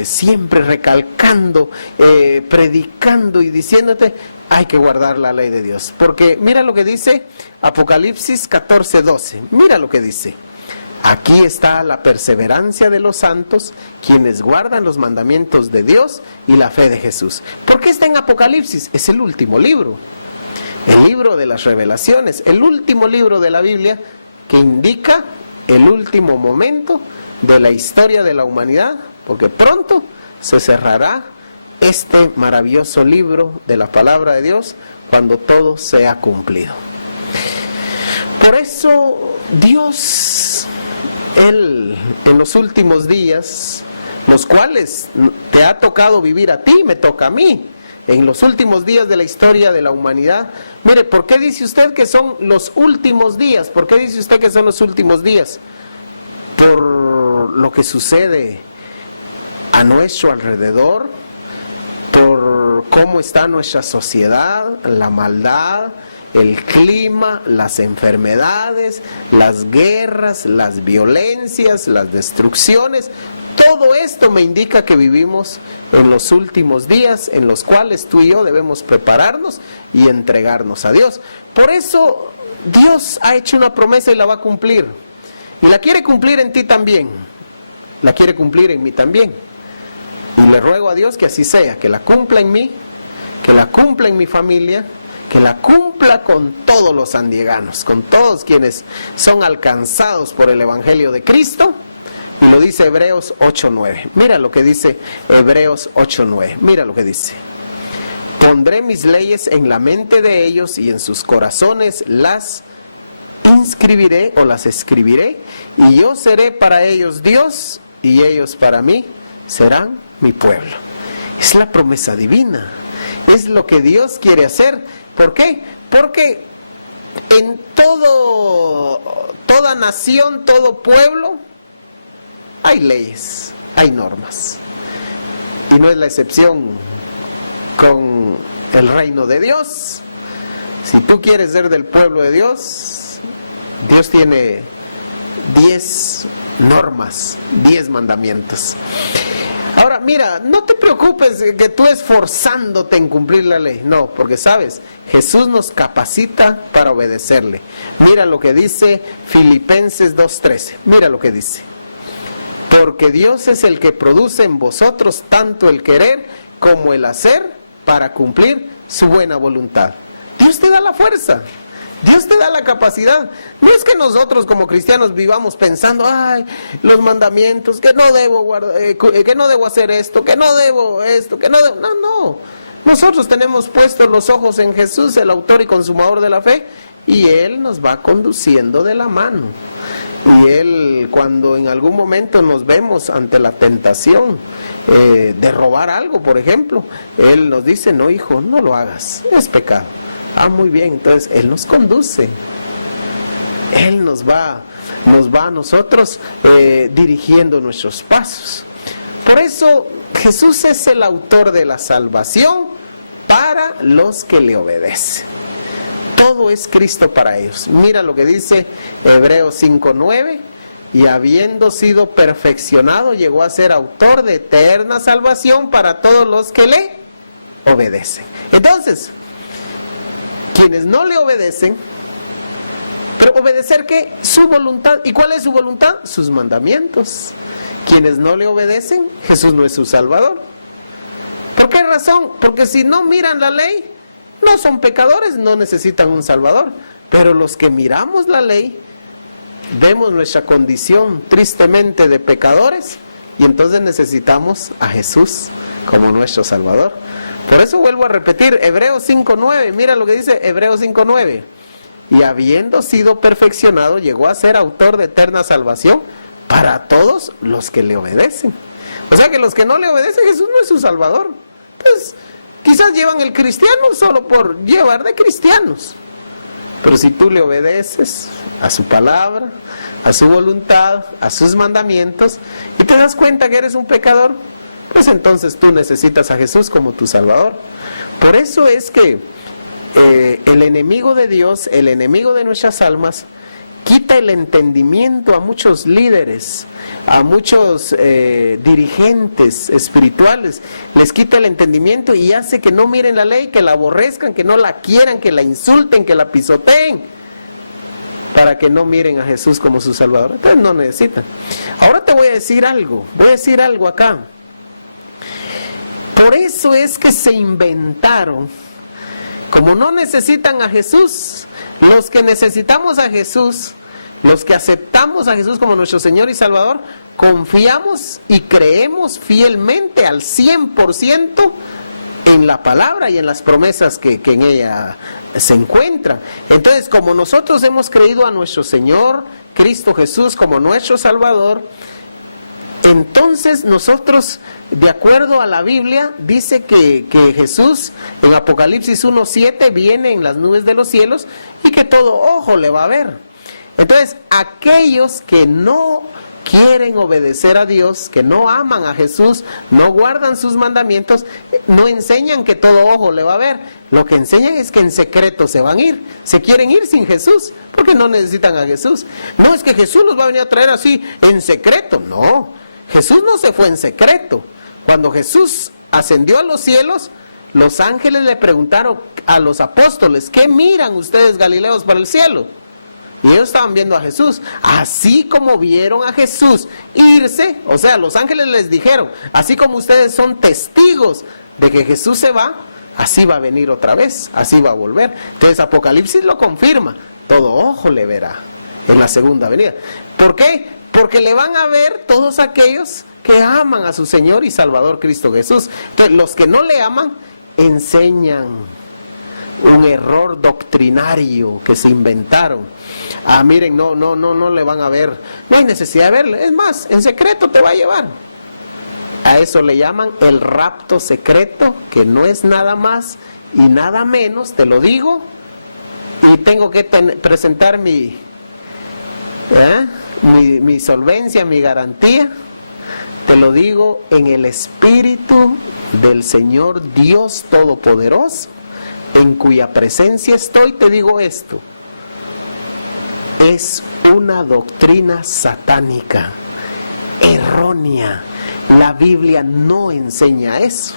siempre recalcando, predicando y diciéndote, hay que guardar la ley de Dios. Porque mira lo que dice Apocalipsis 14:12. Mira lo que dice. Aquí está la perseverancia de los santos, quienes guardan los mandamientos de Dios y la fe de Jesús. ¿Por qué está en Apocalipsis? Es el último libro. El libro de las revelaciones, el último libro de la Biblia, que indica el último momento de la historia de la humanidad, porque pronto se cerrará este maravilloso libro de la palabra de Dios cuando todo sea cumplido. Por eso Dios, Él, en los últimos días, los cuales te ha tocado vivir a ti, me toca a mí, en los últimos días de la historia de la humanidad. Mire, ¿por qué dice usted que son los últimos días? ¿Por qué dice usted que son los últimos días? Por lo que sucede a nuestro alrededor, por cómo está nuestra sociedad, la maldad, el clima, las enfermedades, las guerras, las violencias, las destrucciones. Todo esto me indica que vivimos en los últimos días en los cuales tú y yo debemos prepararnos y entregarnos a Dios. Por eso Dios ha hecho una promesa y la va a cumplir. Y la quiere cumplir en ti también. La quiere cumplir en mí también. Y le ruego a Dios que así sea, que la cumpla en mí que la cumpla en mi familia, que la cumpla con todos los sandieganos, con todos quienes son alcanzados por el Evangelio de Cristo. Y lo dice Hebreos 8:9. Mira lo que dice Hebreos 8:9. Mira lo que dice. Pondré mis leyes en la mente de ellos y en sus corazones las inscribiré o las escribiré, y yo seré para ellos Dios y ellos para mí serán mi pueblo. Es la promesa divina, es lo que Dios quiere hacer. ¿Por qué? Porque en toda nación, todo pueblo, hay leyes, hay normas, y no es la excepción con el reino de Dios. Si tú quieres ser del pueblo de Dios, Dios tiene 10 normas, 10 mandamientos. Ahora, mira, no te preocupes que tú esforzándote en cumplir la ley. No, porque sabes, Jesús nos capacita para obedecerle. Mira lo que dice Filipenses 2:13. Mira lo que dice. Porque Dios es el que produce en vosotros tanto el querer como el hacer para cumplir su buena voluntad. Dios te da la fuerza, Dios te da la capacidad. No es que nosotros como cristianos vivamos pensando, ay, los mandamientos, que no debo guardar, que no debo hacer esto, que no debo esto, que no debo... No. Nosotros tenemos puestos los ojos en Jesús, el autor y consumador de la fe, y Él nos va conduciendo de la mano. Y Él, cuando en algún momento nos vemos ante la tentación de robar algo, por ejemplo, Él nos dice, no, hijo, no lo hagas, es pecado. Ah, muy bien, entonces Él nos conduce. Él nos va a nosotros dirigiendo nuestros pasos. Por eso Jesús es el autor de la salvación para los que le obedecen. Todo es Cristo para ellos. Mira lo que dice Hebreos 5:9. Y habiendo sido perfeccionado, llegó a ser autor de eterna salvación para todos los que le obedecen. Entonces, quienes no le obedecen, pero obedecer ¿qué? Su voluntad. ¿Y cuál es su voluntad? Sus mandamientos. Quienes no le obedecen, Jesús no es su Salvador. ¿Por qué razón? Porque si no miran la ley, no son pecadores, no necesitan un Salvador. Pero los que miramos la ley, vemos nuestra condición tristemente de pecadores, y entonces necesitamos a Jesús como nuestro Salvador. Por eso vuelvo a repetir, Hebreos 5:9, mira lo que dice Hebreos 5:9. Y habiendo sido perfeccionado, llegó a ser autor de eterna salvación para todos los que le obedecen. O sea que los que no le obedecen, Jesús no es su Salvador. Pues quizás llevan el cristiano solo por llevar de cristianos. Pero si tú le obedeces a su palabra, a su voluntad, a sus mandamientos, y te das cuenta que eres un pecador, pues entonces tú necesitas a Jesús como tu Salvador. Por eso es que el enemigo de Dios, el enemigo de nuestras almas, quita el entendimiento a muchos líderes, a muchos dirigentes espirituales, les quita el entendimiento y hace que no miren la ley, que la aborrezcan, que no la quieran, que la insulten, que la pisoteen, para que no miren a Jesús como su Salvador. Entonces no necesitan. Ahora te voy a decir algo acá. Por eso es que se inventaron, como no necesitan a Jesús, los que necesitamos a Jesús, los que aceptamos a Jesús como nuestro Señor y Salvador, confiamos y creemos fielmente al 100% en la palabra y en las promesas que en ella se encuentran. Entonces, como nosotros hemos creído a nuestro Señor Cristo Jesús como nuestro Salvador, entonces nosotros, de acuerdo a la Biblia, dice que Jesús en Apocalipsis 1:7 viene en las nubes de los cielos y que todo ojo le va a ver. Entonces, aquellos que no quieren obedecer a Dios, que no aman a Jesús, no guardan sus mandamientos, no enseñan que todo ojo le va a ver. Lo que enseñan es que en secreto se van a ir, se quieren ir sin Jesús, porque no necesitan a Jesús. No es que Jesús los va a venir a traer así en secreto, no. Jesús no se fue en secreto. Cuando Jesús ascendió a los cielos, los ángeles le preguntaron a los apóstoles, ¿qué miran ustedes, Galileos, para el cielo? Y ellos estaban viendo a Jesús. Así como vieron a Jesús irse, o sea, los ángeles les dijeron, así como ustedes son testigos de que Jesús se va, así va a venir otra vez, así va a volver. Entonces Apocalipsis lo confirma, todo ojo le verá en la segunda venida. ¿Por qué? Porque le van a ver todos aquellos que aman a su Señor y Salvador Cristo Jesús. Entonces, los que no le aman enseñan un error doctrinario que se inventaron. Miren, no le van a ver, no hay necesidad de verle, es más, en secreto te va a llevar. A eso le llaman el rapto secreto, que no es nada más y nada menos, te lo digo, y tengo que presentar mi solvencia, mi garantía, te lo digo en el Espíritu del Señor Dios Todopoderoso, en cuya presencia estoy, te digo esto. Es una doctrina satánica, errónea. La Biblia no enseña eso.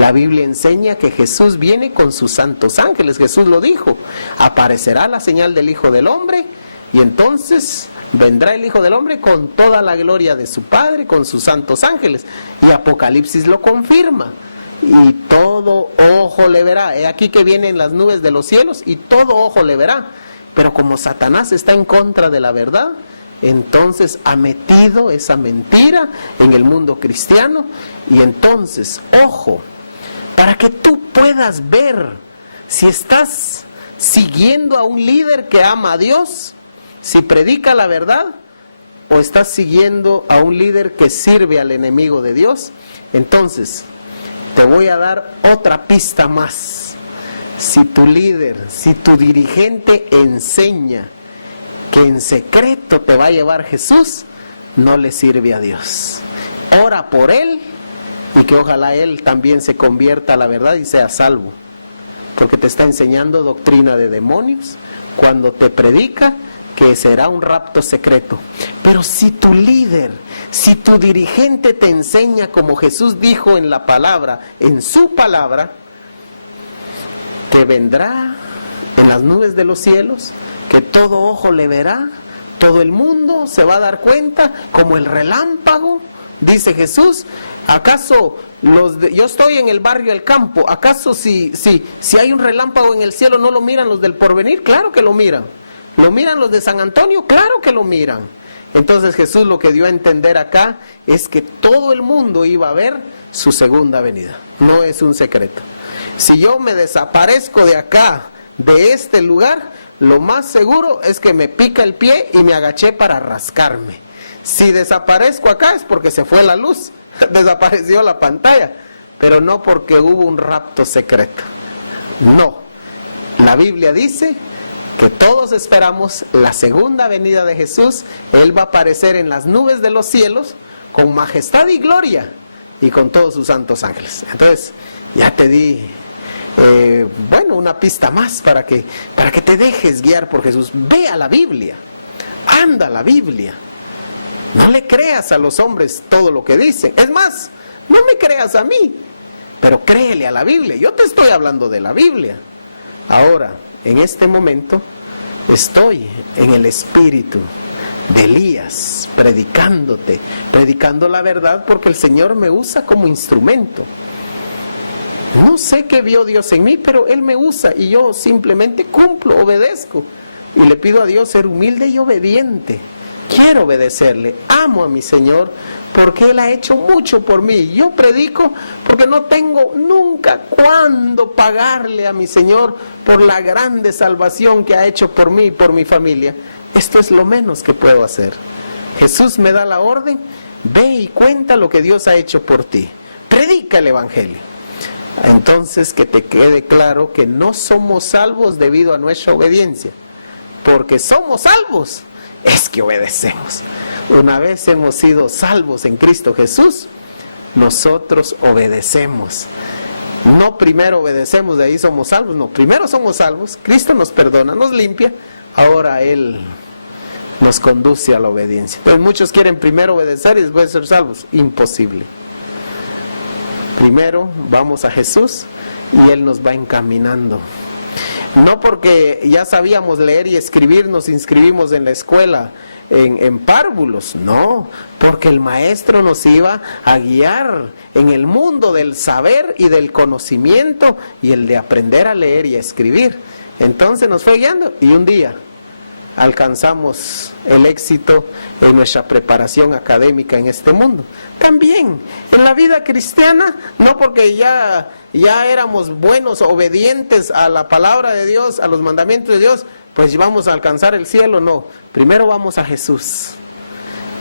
La Biblia enseña que Jesús viene con sus santos ángeles. Jesús lo dijo, aparecerá la señal del Hijo del Hombre, y entonces vendrá el Hijo del Hombre con toda la gloria de su Padre, con sus santos ángeles. Y Apocalipsis lo confirma. Y todo ojo le verá. He aquí que vienen las nubes de los cielos y todo ojo le verá. Pero como Satanás está en contra de la verdad, entonces ha metido esa mentira en el mundo cristiano. Y entonces, ojo, para que tú puedas ver si estás siguiendo a un líder que ama a Dios, si predica la verdad, o estás siguiendo a un líder que sirve al enemigo de Dios. Entonces, te voy a dar otra pista más. Si tu líder, si tu dirigente enseña que en secreto te va a llevar Jesús, no le sirve a Dios. Ora por él y que ojalá él también se convierta a la verdad y sea salvo. Porque te está enseñando doctrina de demonios cuando te predica que será un rapto secreto. Pero si tu líder, si tu dirigente te enseña como Jesús dijo en la palabra, en su palabra, que vendrá en las nubes de los cielos, que todo ojo le verá, todo el mundo se va a dar cuenta, como el relámpago, dice Jesús. ¿Acaso yo estoy en el barrio El Campo? ¿Acaso si hay un relámpago en el cielo no lo miran los del Porvenir? Claro que lo miran. ¿Lo miran los de San Antonio? Claro que lo miran. Entonces Jesús lo que dio a entender acá es que todo el mundo iba a ver su segunda venida. No es un secreto. Si yo me desaparezco de acá, de este lugar, lo más seguro es que me pica el pie y me agaché para rascarme. Si desaparezco acá es porque se fue la luz, desapareció la pantalla, pero no porque hubo un rapto secreto. No, la Biblia dice que todos esperamos la segunda venida de Jesús. Él va a aparecer en las nubes de los cielos con majestad y gloria y con todos sus santos ángeles. Entonces, ya te di una pista más para que te dejes guiar por Jesús. Ve a la Biblia, anda a la Biblia. No le creas a los hombres todo lo que dicen. Es más, no me creas a mí, pero créele a la Biblia. Yo te estoy hablando de la Biblia. Ahora, en este momento, estoy en el espíritu de Elías, predicando la verdad, porque el Señor me usa como instrumento. No sé qué vio Dios en mí, pero Él me usa y yo simplemente cumplo, obedezco. Y le pido a Dios ser humilde y obediente. Quiero obedecerle, amo a mi Señor porque Él ha hecho mucho por mí. Yo predico porque no tengo nunca cuándo pagarle a mi Señor por la grande salvación que ha hecho por mí y por mi familia. Esto es lo menos que puedo hacer. Jesús me da la orden, ve y cuenta lo que Dios ha hecho por ti. Predica el Evangelio. Entonces que te quede claro que no somos salvos debido a nuestra obediencia, porque somos salvos es que obedecemos. Una vez hemos sido salvos en Cristo Jesús, nosotros obedecemos. No primero obedecemos, de ahí somos salvos. No, primero somos salvos, Cristo nos perdona, nos limpia, ahora Él nos conduce a la obediencia. Entonces muchos quieren primero obedecer y después ser salvos. Imposible. Primero vamos a Jesús y Él nos va encaminando. No porque ya sabíamos leer y escribir nos inscribimos en la escuela en párvulos, no, porque el maestro nos iba a guiar en el mundo del saber y del conocimiento y el de aprender a leer y a escribir. Entonces nos fue guiando y un día alcanzamos el éxito en nuestra preparación académica en este mundo. También en la vida cristiana, no porque ya éramos buenos, obedientes a la palabra de Dios, a los mandamientos de Dios, pues vamos a alcanzar el cielo, no. Primero vamos a Jesús.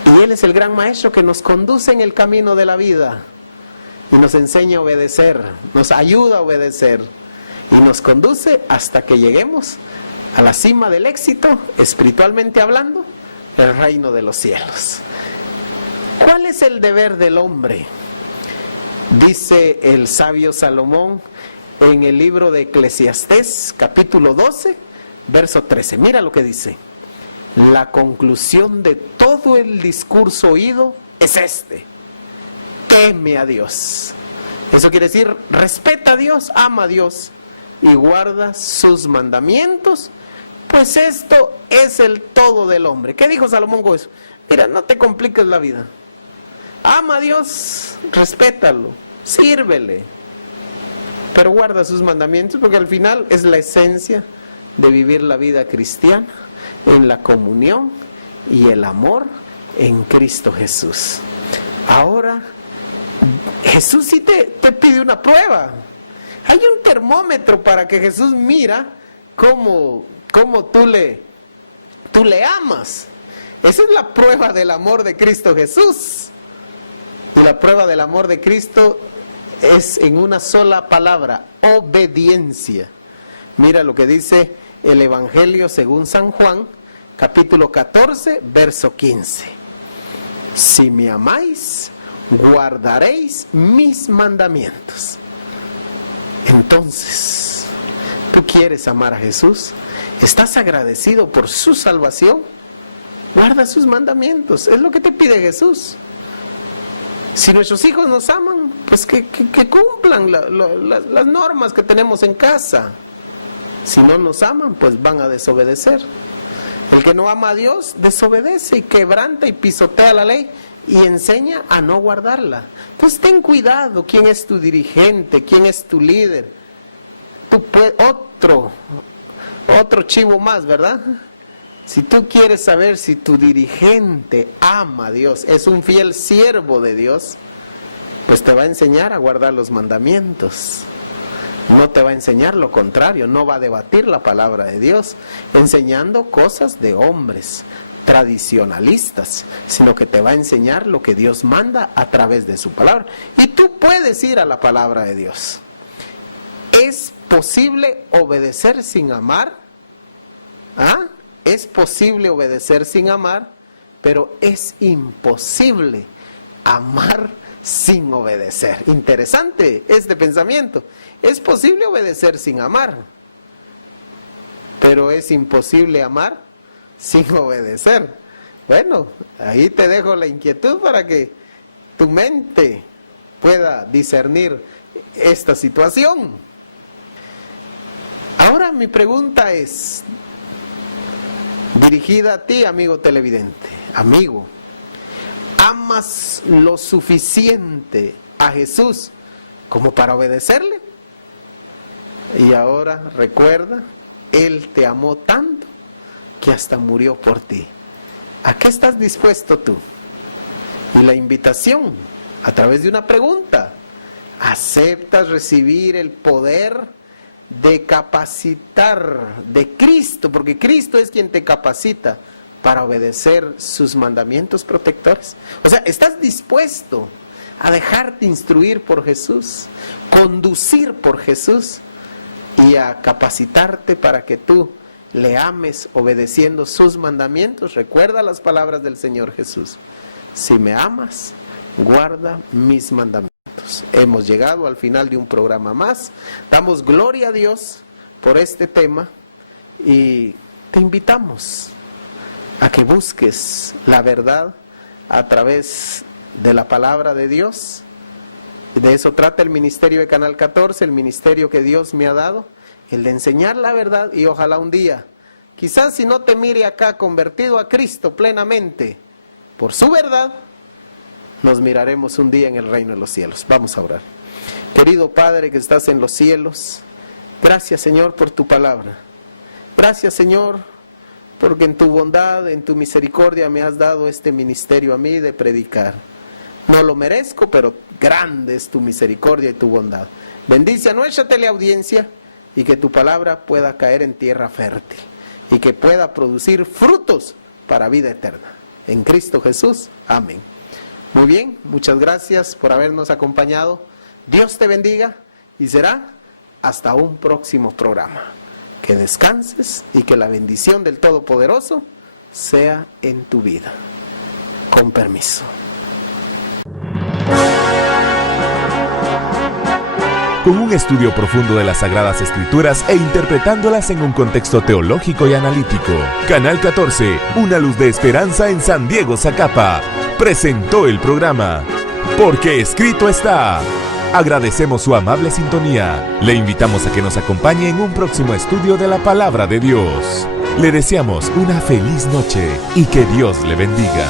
Y Él es el gran maestro que nos conduce en el camino de la vida y nos enseña a obedecer, nos ayuda a obedecer y nos conduce hasta que lleguemos a la cima del éxito, espiritualmente hablando, el reino de los cielos. ¿Cuál es el deber del hombre? Dice el sabio Salomón en el libro de Eclesiastés, capítulo 12, verso 13. Mira lo que dice. La conclusión de todo el discurso oído es este: teme a Dios. Eso quiere decir, respeta a Dios, ama a Dios y guarda sus mandamientos, pues esto es el todo del hombre. ¿Qué dijo Salomón con eso? Mira, no te compliques la vida. Ama a Dios, respétalo, sírvele, pero guarda sus mandamientos, porque al final es la esencia de vivir la vida cristiana, en la comunión y el amor en Cristo Jesús. Ahora, Jesús sí te pide una prueba. Hay un termómetro para que Jesús mira cómo tú le amas. Esa es la prueba del amor de Cristo Jesús. Y la prueba del amor de Cristo es en una sola palabra: obediencia. Mira lo que dice el Evangelio según San Juan, capítulo 14, verso 15. Si me amáis, guardaréis mis mandamientos. Entonces, ¿tú quieres amar a Jesús? ¿Estás agradecido por su salvación? Guarda sus mandamientos, es lo que te pide Jesús. Si nuestros hijos nos aman, pues que cumplan las normas que tenemos en casa. Si no nos aman, pues van a desobedecer. El que no ama a Dios, desobedece y quebranta y pisotea la ley y enseña a no guardarla. Entonces ten cuidado quién es tu dirigente, quién es tu líder. Otro chivo más, ¿verdad? Si tú quieres saber si tu dirigente ama a Dios, es un fiel siervo de Dios, pues te va a enseñar a guardar los mandamientos. No te va a enseñar lo contrario, no va a debatir la palabra de Dios, enseñando cosas de hombres tradicionalistas, sino que te va a enseñar lo que Dios manda a través de su palabra. Y tú puedes ir a la palabra de Dios. ¿Es posible obedecer sin amar? ¿Ah? Es posible obedecer sin amar, pero es imposible amar sin obedecer. Interesante este pensamiento. Es posible obedecer sin amar, pero es imposible amar sin obedecer. Bueno, ahí te dejo la inquietud para que tu mente pueda discernir esta situación. Ahora mi pregunta es dirigida a ti, amigo televidente. Amigo, ¿amas lo suficiente a Jesús como para obedecerle? Y ahora recuerda, Él te amó tanto que hasta murió por ti. ¿A qué estás dispuesto tú? Y la invitación, a través de una pregunta: ¿aceptas recibir el poder de capacitar de Cristo? Porque Cristo es quien te capacita para obedecer sus mandamientos protectores. O sea, ¿estás dispuesto a dejarte instruir por Jesús, conducir por Jesús y a capacitarte para que tú le ames obedeciendo sus mandamientos? Recuerda las palabras del Señor Jesús: si me amas, guarda mis mandamientos. Hemos llegado al final de un programa más. Damos gloria a Dios por este tema y te invitamos a que busques la verdad a través de la palabra de Dios. De eso trata el ministerio de Canal 14, el ministerio que Dios me ha dado, el de enseñar la verdad, y ojalá un día, quizás si no te mire acá convertido a Cristo plenamente por su verdad, nos miraremos un día en el reino de los cielos. Vamos a orar. Querido Padre que estás en los cielos, gracias Señor por tu palabra. Gracias Señor porque en tu bondad, en tu misericordia me has dado este ministerio a mí de predicar. No lo merezco, pero grande es tu misericordia y tu bondad. Bendice a nuestra teleaudiencia y que tu palabra pueda caer en tierra fértil y que pueda producir frutos para vida eterna. En Cristo Jesús. Amén. Muy bien, muchas gracias por habernos acompañado. Dios te bendiga y será hasta un próximo programa. Que descanses y que la bendición del Todopoderoso sea en tu vida. Con permiso. Con un estudio profundo de las Sagradas Escrituras e interpretándolas en un contexto teológico y analítico, Canal 14, una luz de esperanza en San Diego, Zacapa, presentó el programa Porque escrito está. Agradecemos su amable sintonía. Le invitamos a que nos acompañe en un próximo estudio de la Palabra de Dios. Le deseamos una feliz noche y que Dios le bendiga.